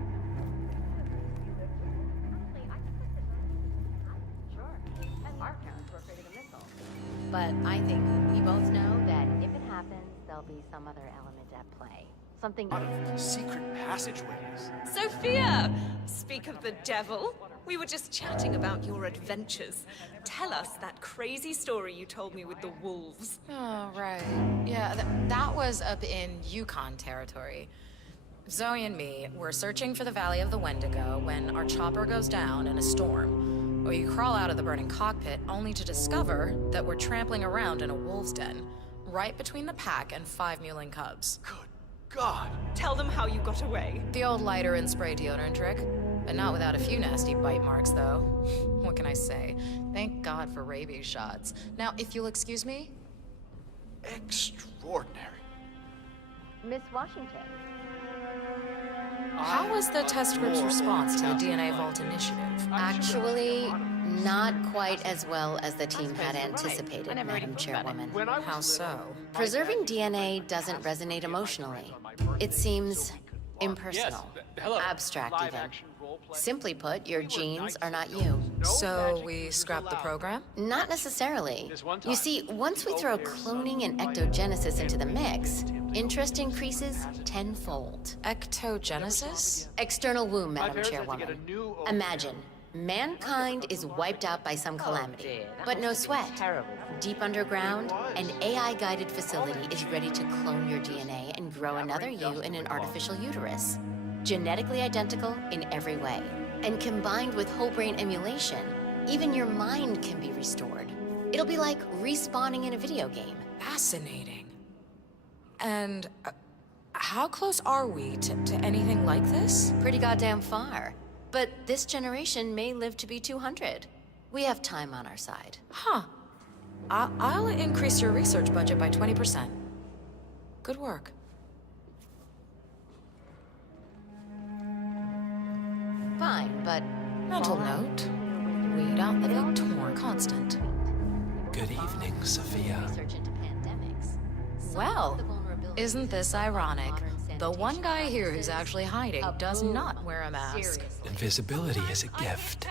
But I think we both know that if it happens, there'll be some other element at play. Something... Secret passageways. Sophia! Speak of the devil. We were just chatting about your adventures. Tell us that crazy story you told me with the wolves. Oh, right. Yeah, that was up in Yukon territory. Zoe and me were searching for the Valley of the Wendigo when our chopper goes down in a storm. Or you crawl out of the burning cockpit only to discover that we're trampling around in a wolf's den, right between the pack and 5 mewling cubs. Good God. Tell them how you got away. The old lighter and spray deodorant trick. But not without a few nasty bite marks, though. What can I say? Thank God for rabies shots. Now, if you'll excuse me... Extraordinary. Miss Washington. How was the test group's response to the DNA Vault initiative? Actually, not quite as well as the team had anticipated, Madam Chairwoman. How so? Preserving DNA doesn't resonate emotionally. It seems impersonal, abstract even. Simply put, your genes are not you. So we scrap the program? Not necessarily. You see, once we throw cloning and ectogenesis into the mix, interest increases tenfold. Ectogenesis? External womb, Madam Chairwoman. Imagine, mankind is wiped out by some calamity, but no sweat. Deep underground, an AI-guided facility is ready to clone your DNA and grow another you in an artificial uterus. Genetically identical in every way. And combined with whole brain emulation, even your mind can be restored. It'll be like respawning in a video game. Fascinating. And how close are we to anything like this? Pretty goddamn far. But this generation may live to be 200. We have time on our side. Huh. I'll increase your research budget by 20%. Good work. Fine, but... Mental note. Weed out the Victor constant. Good evening, Sophia. Well, isn't this ironic? The one guy here who's actually hiding does not wear a mask. Invisibility is a gift.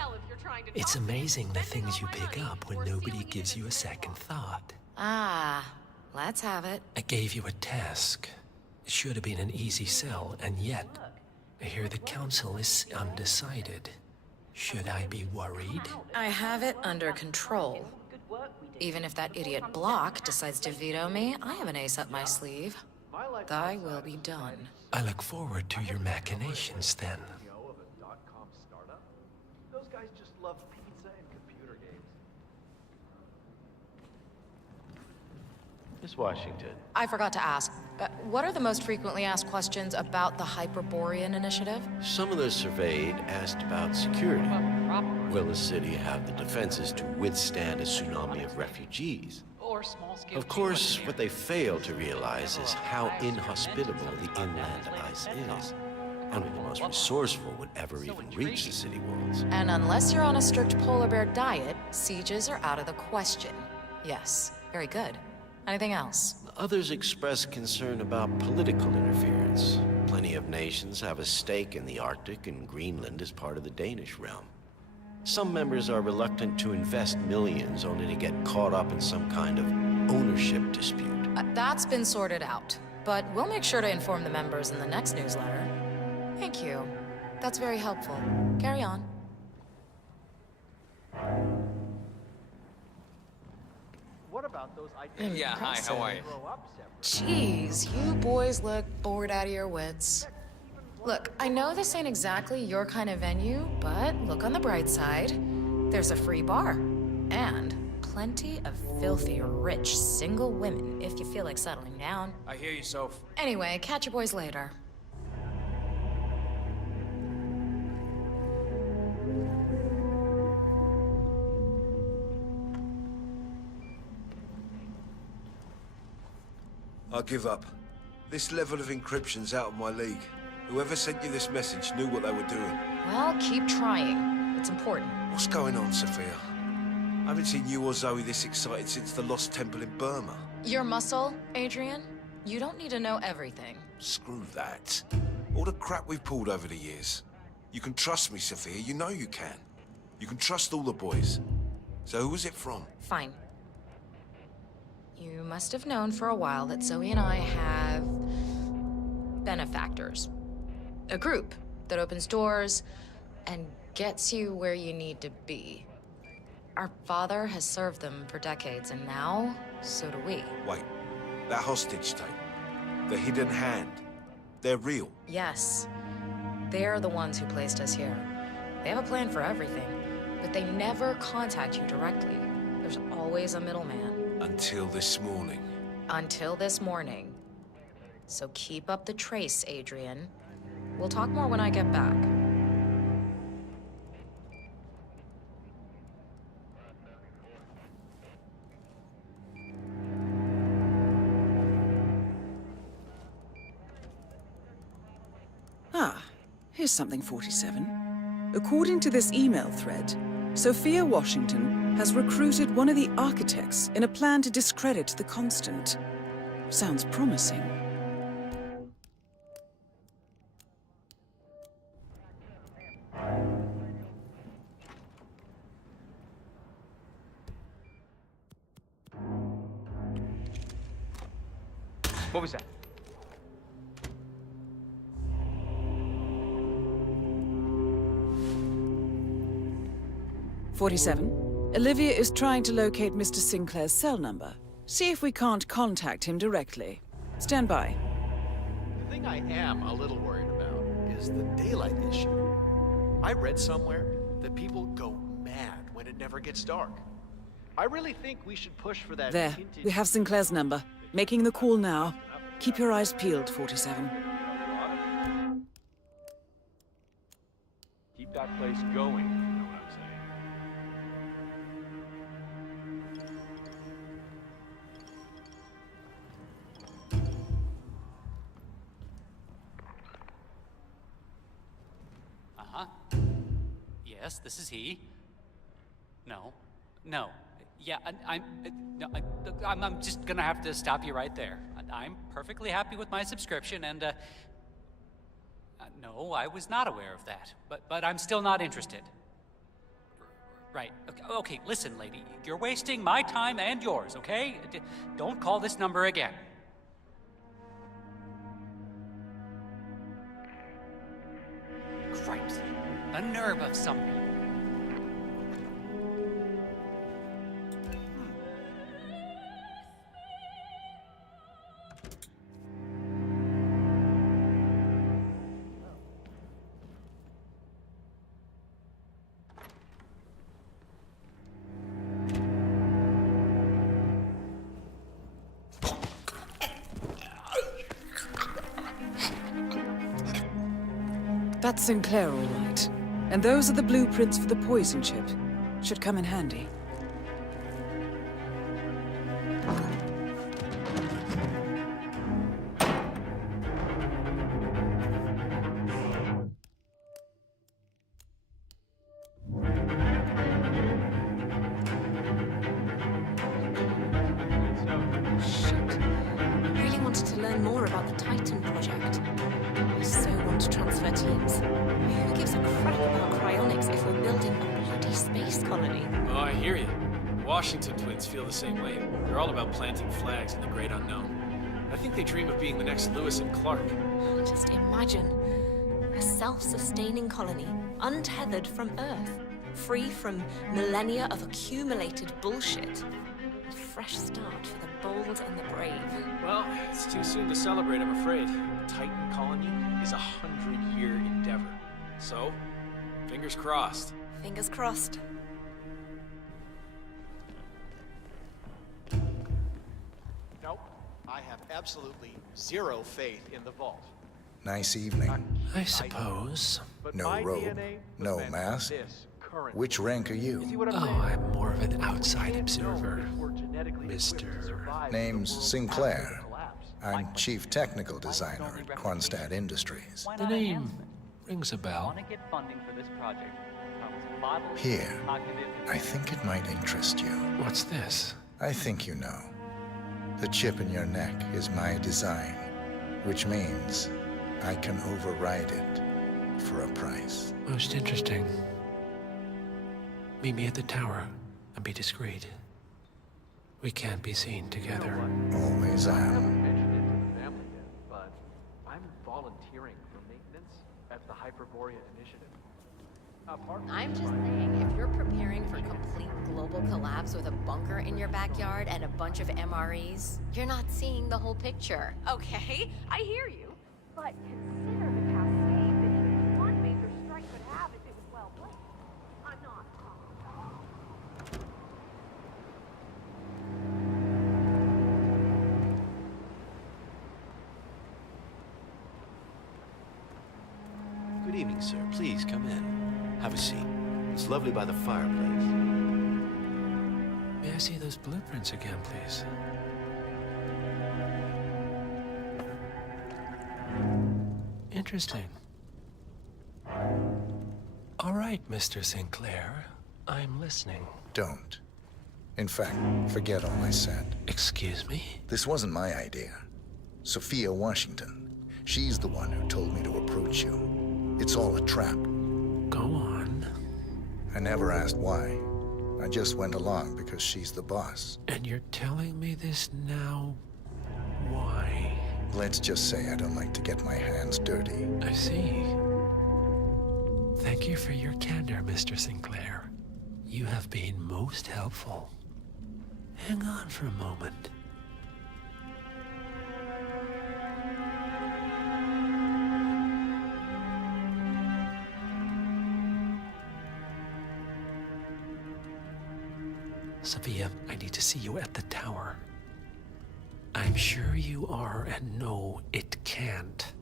It's amazing the things you pick up when nobody gives you a second thought. Ah, let's have it. I gave you a task. It should have been an easy sell, and yet, I hear the council is undecided. Should I be worried? I have it under control. Even if that idiot Block decides to veto me, I have an ace up my sleeve. Thy will be done. I look forward to your machinations then. Of a .com startup? Those guys just love pizza and computer games. Miss Washington. I forgot to ask, what are the most frequently asked questions about the Hyperborean initiative? Some of those surveyed asked about security. Will the city have the defenses to withstand a tsunami of refugees? Or small-scale. Of course, what they fail to realize is how inhospitable the inland ice is. Only the most resourceful would ever even reach the city walls. And unless you're on a strict polar bear diet, sieges are out of the question. Yes, very good. Anything else? Others express concern about political interference. Plenty of nations have a stake in the Arctic, and Greenland is part of the Danish realm. Some members are reluctant to invest millions only to get caught up in some kind of ownership dispute. That's been sorted out, but we'll make sure to inform the members in the next newsletter. Thank you. That's very helpful. Carry on. What about those ideas? Yeah, hi, how are you? Grow up separate. Jeez, you boys look bored out of your wits. Look, I know this ain't exactly your kind of venue, but look on the bright side. There's a free bar. And plenty of filthy, rich, single women if you feel like settling down. I hear you, Soph. Anyway, catch you boys later. I give up. This level of encryption's out of my league. Whoever sent you this message knew what they were doing. Well, keep trying. It's important. What's going on, Sophia? I haven't seen you or Zoe this excited since the Lost Temple in Burma. Your muscle, Adrian? You don't need to know everything. Screw that. All the crap we've pulled over the years. You can trust me, Sophia. You know you can. You can trust all the boys. So who was it from? Fine. You must have known for a while that Zoe and I have benefactors. A group that opens doors and gets you where you need to be. Our father has served them for decades, and now, so do we. Wait, that hostage tape. The hidden hand. They're real. Yes. They're the ones who placed us here. They have a plan for everything, but they never contact you directly. There's always a middleman. Until this morning. Until this morning. So keep up the trace, Adrian. We'll talk more when I get back. Ah, here's something, 47. According to this email thread, Sophia Washington has recruited one of the architects in a plan to discredit the Constant. Sounds promising. What was that? Olivia is trying to locate Mr. Sinclair's cell number. See if we can't contact him directly. Stand by. The thing I am a little worried about is the daylight issue. I read somewhere that people go mad when it never gets dark. I really think we should push for that. There, we have Sinclair's number. Making the call now. Keep your eyes peeled, 47. Keep that place going, you know what I'm saying? Yes, this is he. No. No. Yeah, I'm just gonna have to stop you right there. I'm perfectly happy with my subscription, and no, I was not aware of that. But I'm still not interested. Right. Okay, listen, lady. You're wasting my time and yours, okay? Don't call this number again. Cripes. The nerve of some people. That's Sinclair, all right. And those are the blueprints for the poison chip. Should come in handy. Really wanted to learn more about the Titan project. I so want to transfer teams. Who gives a crap about cryonics if we're building a bloody space colony? Oh, I hear you. The Washington twins feel the same way. They're all about planting flags in the great unknown. I think they dream of being the next Lewis and Clark. Just imagine. A self-sustaining colony, untethered from Earth, free from millennia of accumulated bullshit. A fresh start for the bold and the brave. Well, it's too soon to celebrate, I'm afraid. The Titan colony is a 100-year endeavor. So, fingers crossed. Fingers crossed. Nope. I have absolutely zero faith in the vault. Nice evening. I suppose. No robe, no mask. Which rank are you? Oh, I'm more of an outside observer, Mr. Name's Sinclair. I'm Chief Technical Designer at Quonset Industries. The name rings a bell. Here, I think it might interest you. What's this? I think you know. The chip in your neck is my design, which means I can override it for a price. Most interesting. Meet me at the tower and be discreet. We can't be seen together. Always am. But I'm volunteering for maintenance at the Hyperborea Initiative. I'm just saying, if you're preparing for complete global collapse with a bunker in your backyard and a bunch of MREs, you're not seeing the whole picture. Okay, I hear you. But consider the cascade that even one major strike could have if it was well placed. I'm not. Good evening, sir. Please come in. Have a seat. It's lovely by the fireplace. May I see those blueprints again, please? Interesting. All right, Mr. Sinclair. I'm listening. Don't. In fact, forget all I said. Excuse me? This wasn't my idea. Sophia Washington. She's the one who told me to approach you. It's all a trap. Go on. I never asked why. I just went along because she's the boss. And you're telling me this now? Why? Let's just say I don't like to get my hands dirty. I see. Thank you for your candor, Mr. Sinclair. You have been most helpful. Hang on for a moment. Sophia, I need to see you at the tower. I'm sure you are, and no, it can't.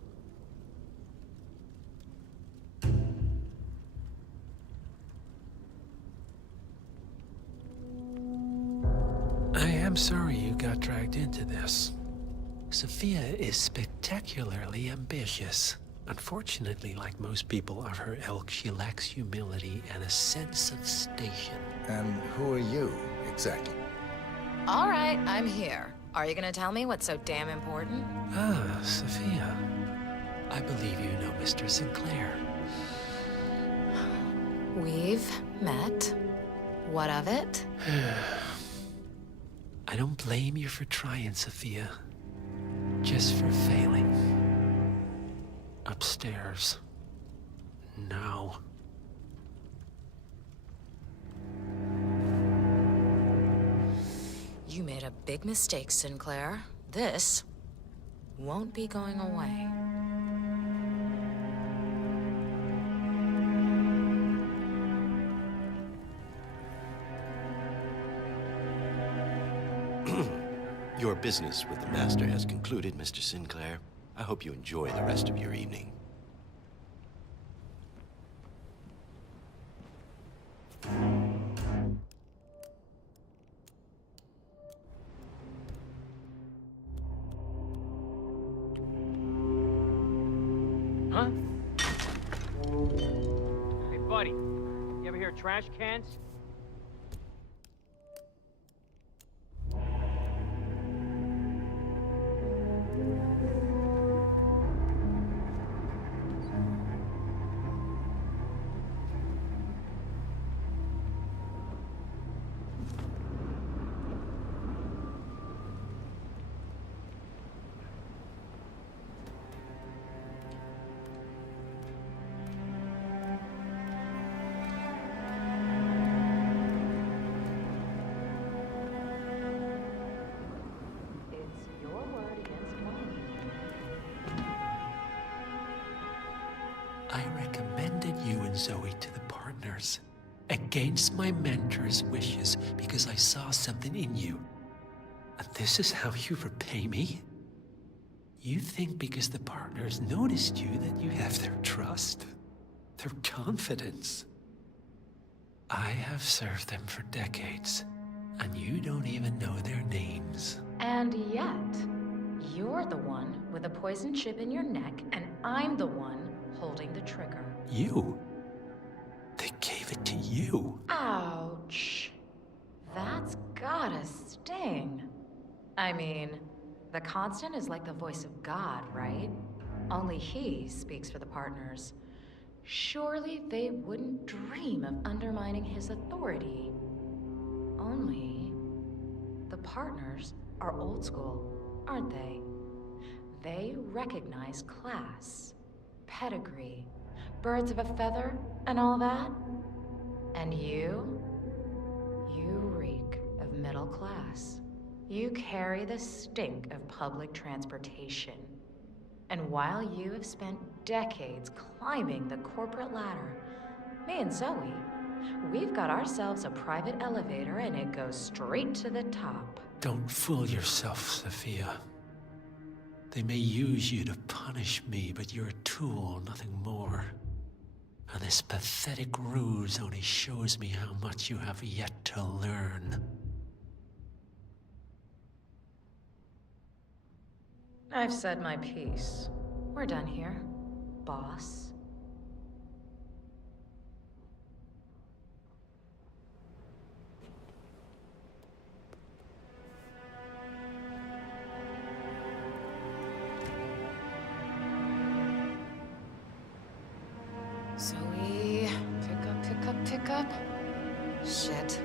I am sorry you got dragged into this. Sophia is spectacularly ambitious. Unfortunately, like most people of her ilk, she lacks humility and a sense of station. And who are you, exactly? All right, I'm here. Are you gonna tell me what's so damn important? Ah, Sophia. I believe you know Mr. Sinclair. We've met. What of it? I don't blame you for trying, Sophia. Just for failing. Upstairs. Now. You made a big mistake, Sinclair. This won't be going away. Your business with the Master has concluded, Mr. Sinclair. I hope you enjoy the rest of your evening. Huh? Hey, buddy. You ever hear trash cans? I recommended you and Zoe to the partners against my mentor's wishes because I saw something in you. And this is how you repay me? You think because the partners noticed you that you have their trust, their confidence. I have served them for decades, and you don't even know their names. And yet, you're the one with a poison chip in your neck, and I'm the one holding the trigger. You? They gave it to you. Ouch. That's gotta sting. I mean, the Constant is like the voice of God, right? Only he speaks for the partners. Surely they wouldn't dream of undermining his authority. Only the partners are old school, aren't they? They recognize class, pedigree, birds of a feather, and all that. And you reek of middle class. You carry the stink of public transportation. And while you have spent decades climbing the corporate ladder, me and Zoe, we've got ourselves a private elevator and it goes straight to the top. Don't fool yourself, Sophia. They may use you to punish me, but you're a tool, nothing more. And this pathetic ruse only shows me how much you have yet to learn. I've said my piece. We're done here, boss. Zoe, pick up. Shit.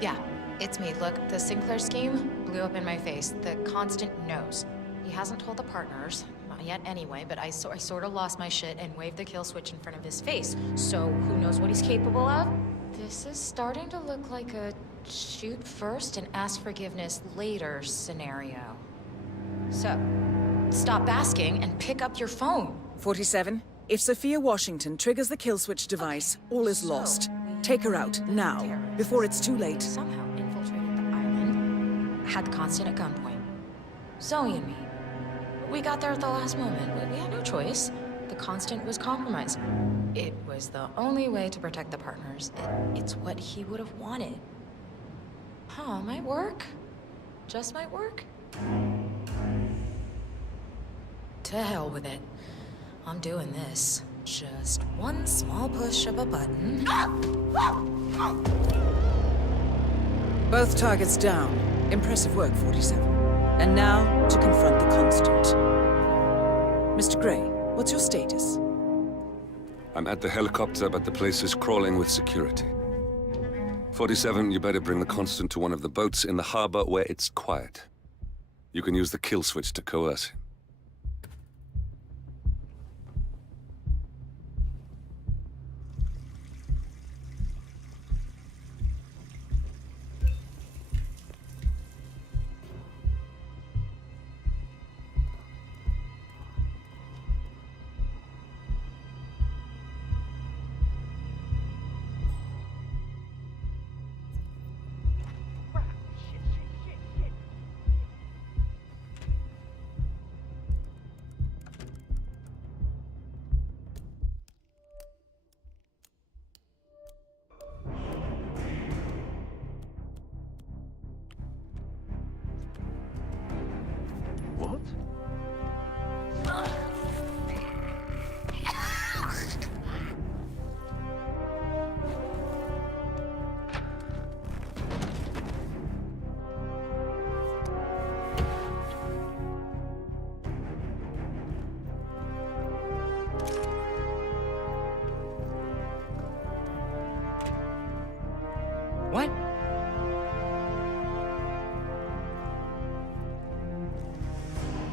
Yeah, it's me. Look, the Sinclair scheme blew up in my face. The Constant knows. He hasn't told the partners, not yet anyway, but I sort of lost my shit and waved the kill switch in front of his face. So who knows what he's capable of? This is starting to look like a shoot first and ask forgiveness later scenario. So, stop basking and pick up your phone. 47, if Sophia Washington triggers the kill switch device, all is lost. Take her out, now, before it's too late. Somehow infiltrated the island, had the Constant at gunpoint. Zoe and me. We got there at the last moment. We had no choice. The Constant was compromised. It was the only way to protect the partners. It's what he would have wanted. Huh, might work. Just might work. To hell with it. I'm doing this. Just one small push of a button. Both targets down. Impressive work, 47. And now, to confront the Constant. Mr. Gray, what's your status? I'm at the helicopter, but the place is crawling with security. 47, you better bring the Constant to one of the boats in the harbor where it's quiet. You can use the kill switch to coerce him.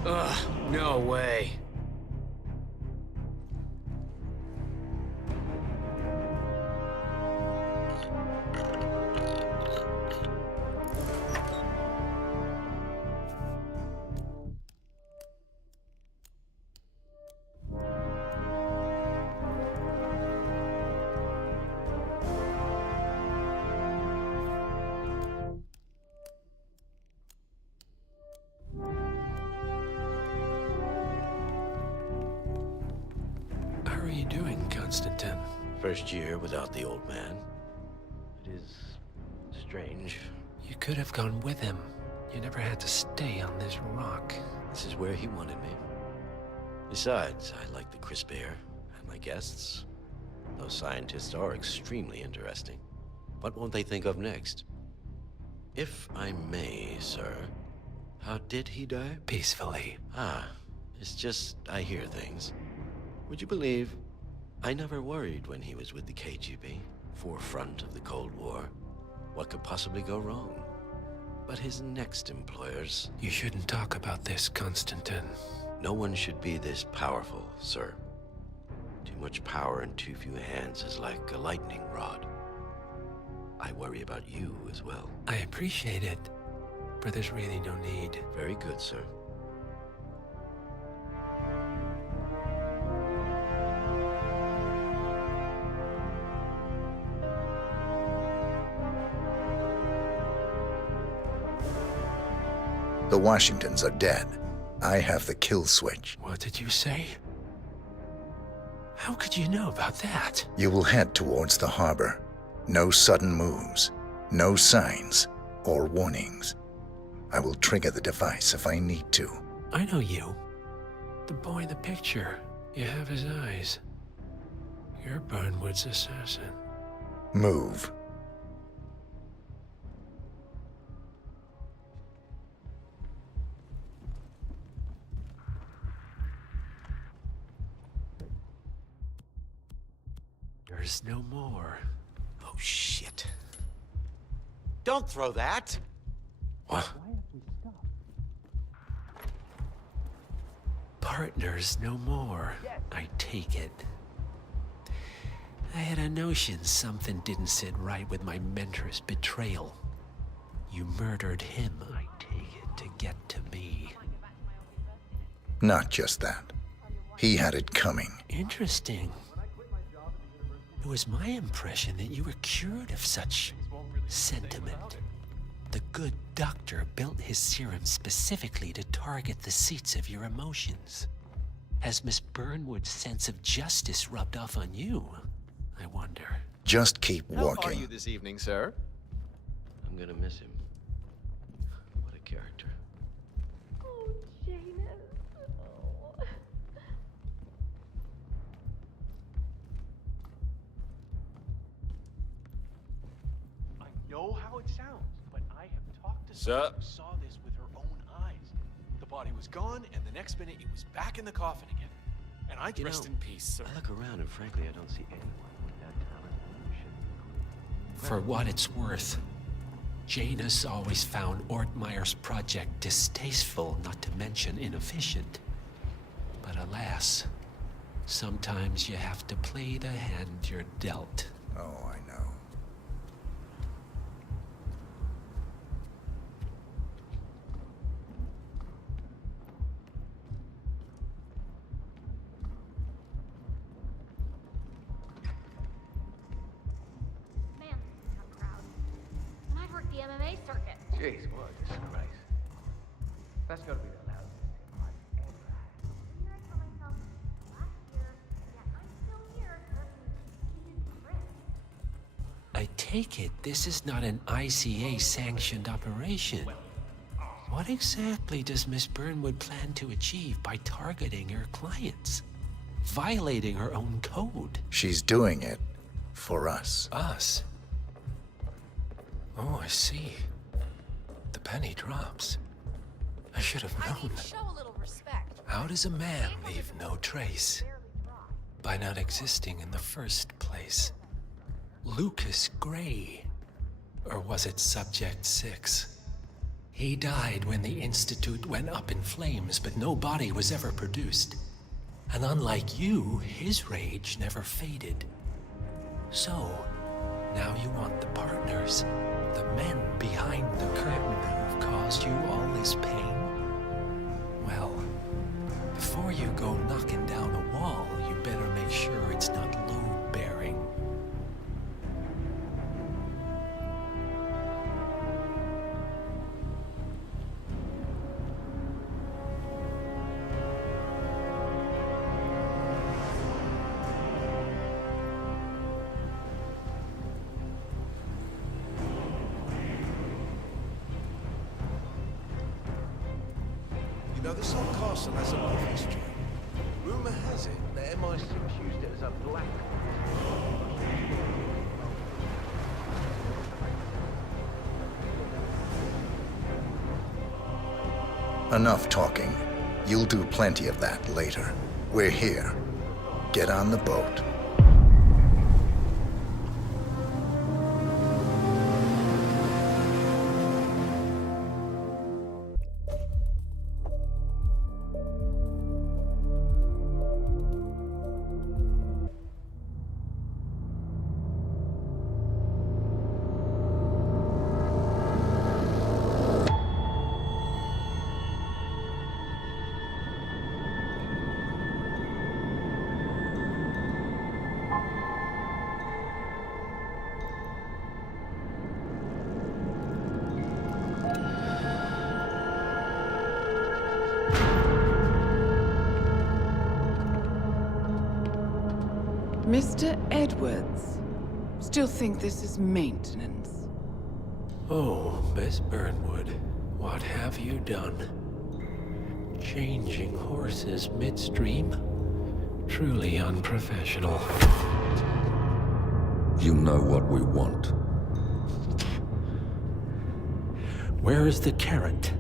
Ugh, no way. How are you doing, Constantine? First year without the old man. It is strange. You could have gone with him. You never had to stay on this rock. This is where he wanted me. Besides, I like the crisp air and my guests. Those scientists are extremely interesting. What won't they think of next? If I may, sir, how did he die? Peacefully. Ah, it's just I hear things. Would you believe I never worried when he was with the KGB, forefront of the Cold War? What could possibly go wrong? But his next employers... You shouldn't talk about this, Constantine. No one should be this powerful, sir. Too much power in too few hands is like a lightning rod. I worry about you as well. I appreciate it, but there's really no need. Very good, sir. The Washingtons are dead. I have the kill switch. What did you say? How could you know about that? You will head towards the harbor. No sudden moves, no signs or warnings. I will trigger the device if I need to. I know you. The boy in the picture. You have his eyes. You're Burnwood's assassin. Move. There's no more. Oh, shit. Don't throw that! What? Partners no more, I take it. I had a notion something didn't sit right with my mentor's betrayal. You murdered him, I take it, to get to me. Not just that. He had it coming. Interesting. It was my impression that you were cured of such sentiment. The good doctor built his serum specifically to target the seats of your emotions. Has Miss Burnwood's sense of justice rubbed off on you? I wonder. Just keep walking. How are you this evening, sir? I'm gonna miss him. What a character. Oh, Janus. Oh. I know how it sounds, but I have talked to Sir? someone who saw this with her own eyes. The body was gone, and the next minute it was back in the coffin again. And I Rest in peace, sir. I look around and frankly, I don't see anyone with that talent and leadership. For what it's worth, Janus always found Ortmeyer's project distasteful, not to mention inefficient. But alas, sometimes you have to play the hand you're dealt. Oh, I know. Man, this is a crowd. And I've worked the MMA circuit. Jeez, what a disgrace. That's gotta be the loudest thing I've ever had. Here I tell myself, last year, yet I'm still here serving this script. I take it this is not an ICA-sanctioned operation. What exactly does Miss Burnwood plan to achieve by targeting her clients? Violating her own code? She's doing it for us. Us? Oh, I see. The penny drops. I should have known. Show a little respect. How does a man leave no trace? By not existing in the first place. Lucas Gray. Or was it Subject 6? He died when the Institute went up in flames, but no body was ever produced. And unlike you, his rage never faded. So, now you want the partners, the men behind the curtain who've caused you all this pain? Well, before you go knocking down a wall, you better make sure it's not load-bearing. You know, this old castle has a long history. Rumor has it that MI6 used it as a black... Enough talking. You'll do plenty of that later. We're here. Get on the boat. Mr. Edwards, still think this is maintenance? Oh, Miss Burnwood, what have you done? Changing horses midstream? Truly unprofessional. You know what we want. Where is the carrot?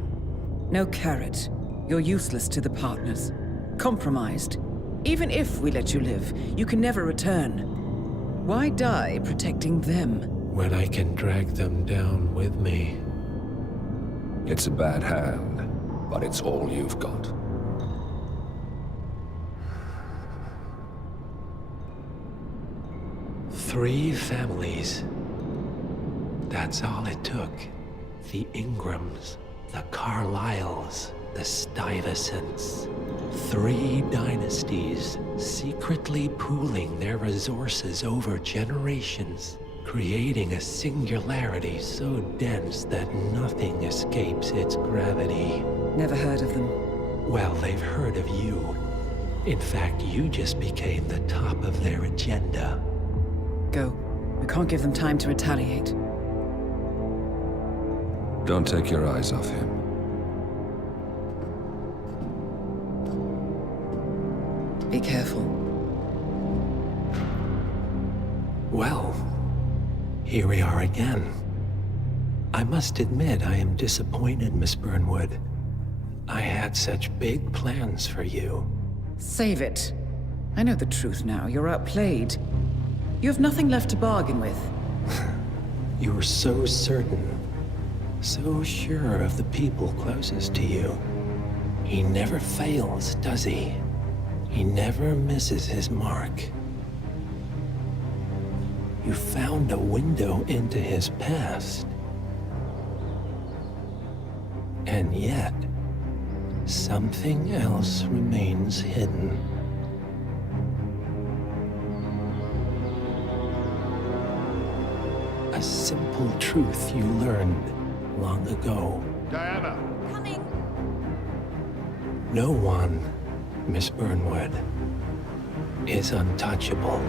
No carrot. You're useless to the partners. Compromised. Even if we let you live, you can never return. Why die protecting them? When I can drag them down with me. It's a bad hand, but it's all you've got. Three families. That's all it took. The Ingrams, the Carlyles, the Stuyvesants. 3 dynasties, secretly pooling their resources over generations, creating a singularity so dense that nothing escapes its gravity. Never heard of them. Well, they've heard of you. In fact, you just became the top of their agenda. Go. We can't give them time to retaliate. Don't take your eyes off him. Be careful. Well, here we are again. I must admit I am disappointed, Miss Burnwood. I had such big plans for you. Save it. I know the truth now. You're outplayed. You have nothing left to bargain with. You were so certain, so sure of the people closest to you. He never fails, does he? He never misses his mark. You found a window into his past. And yet, something else remains hidden. A simple truth you learned long ago. Diana! Coming! No one, Miss Burnwood, is untouchable.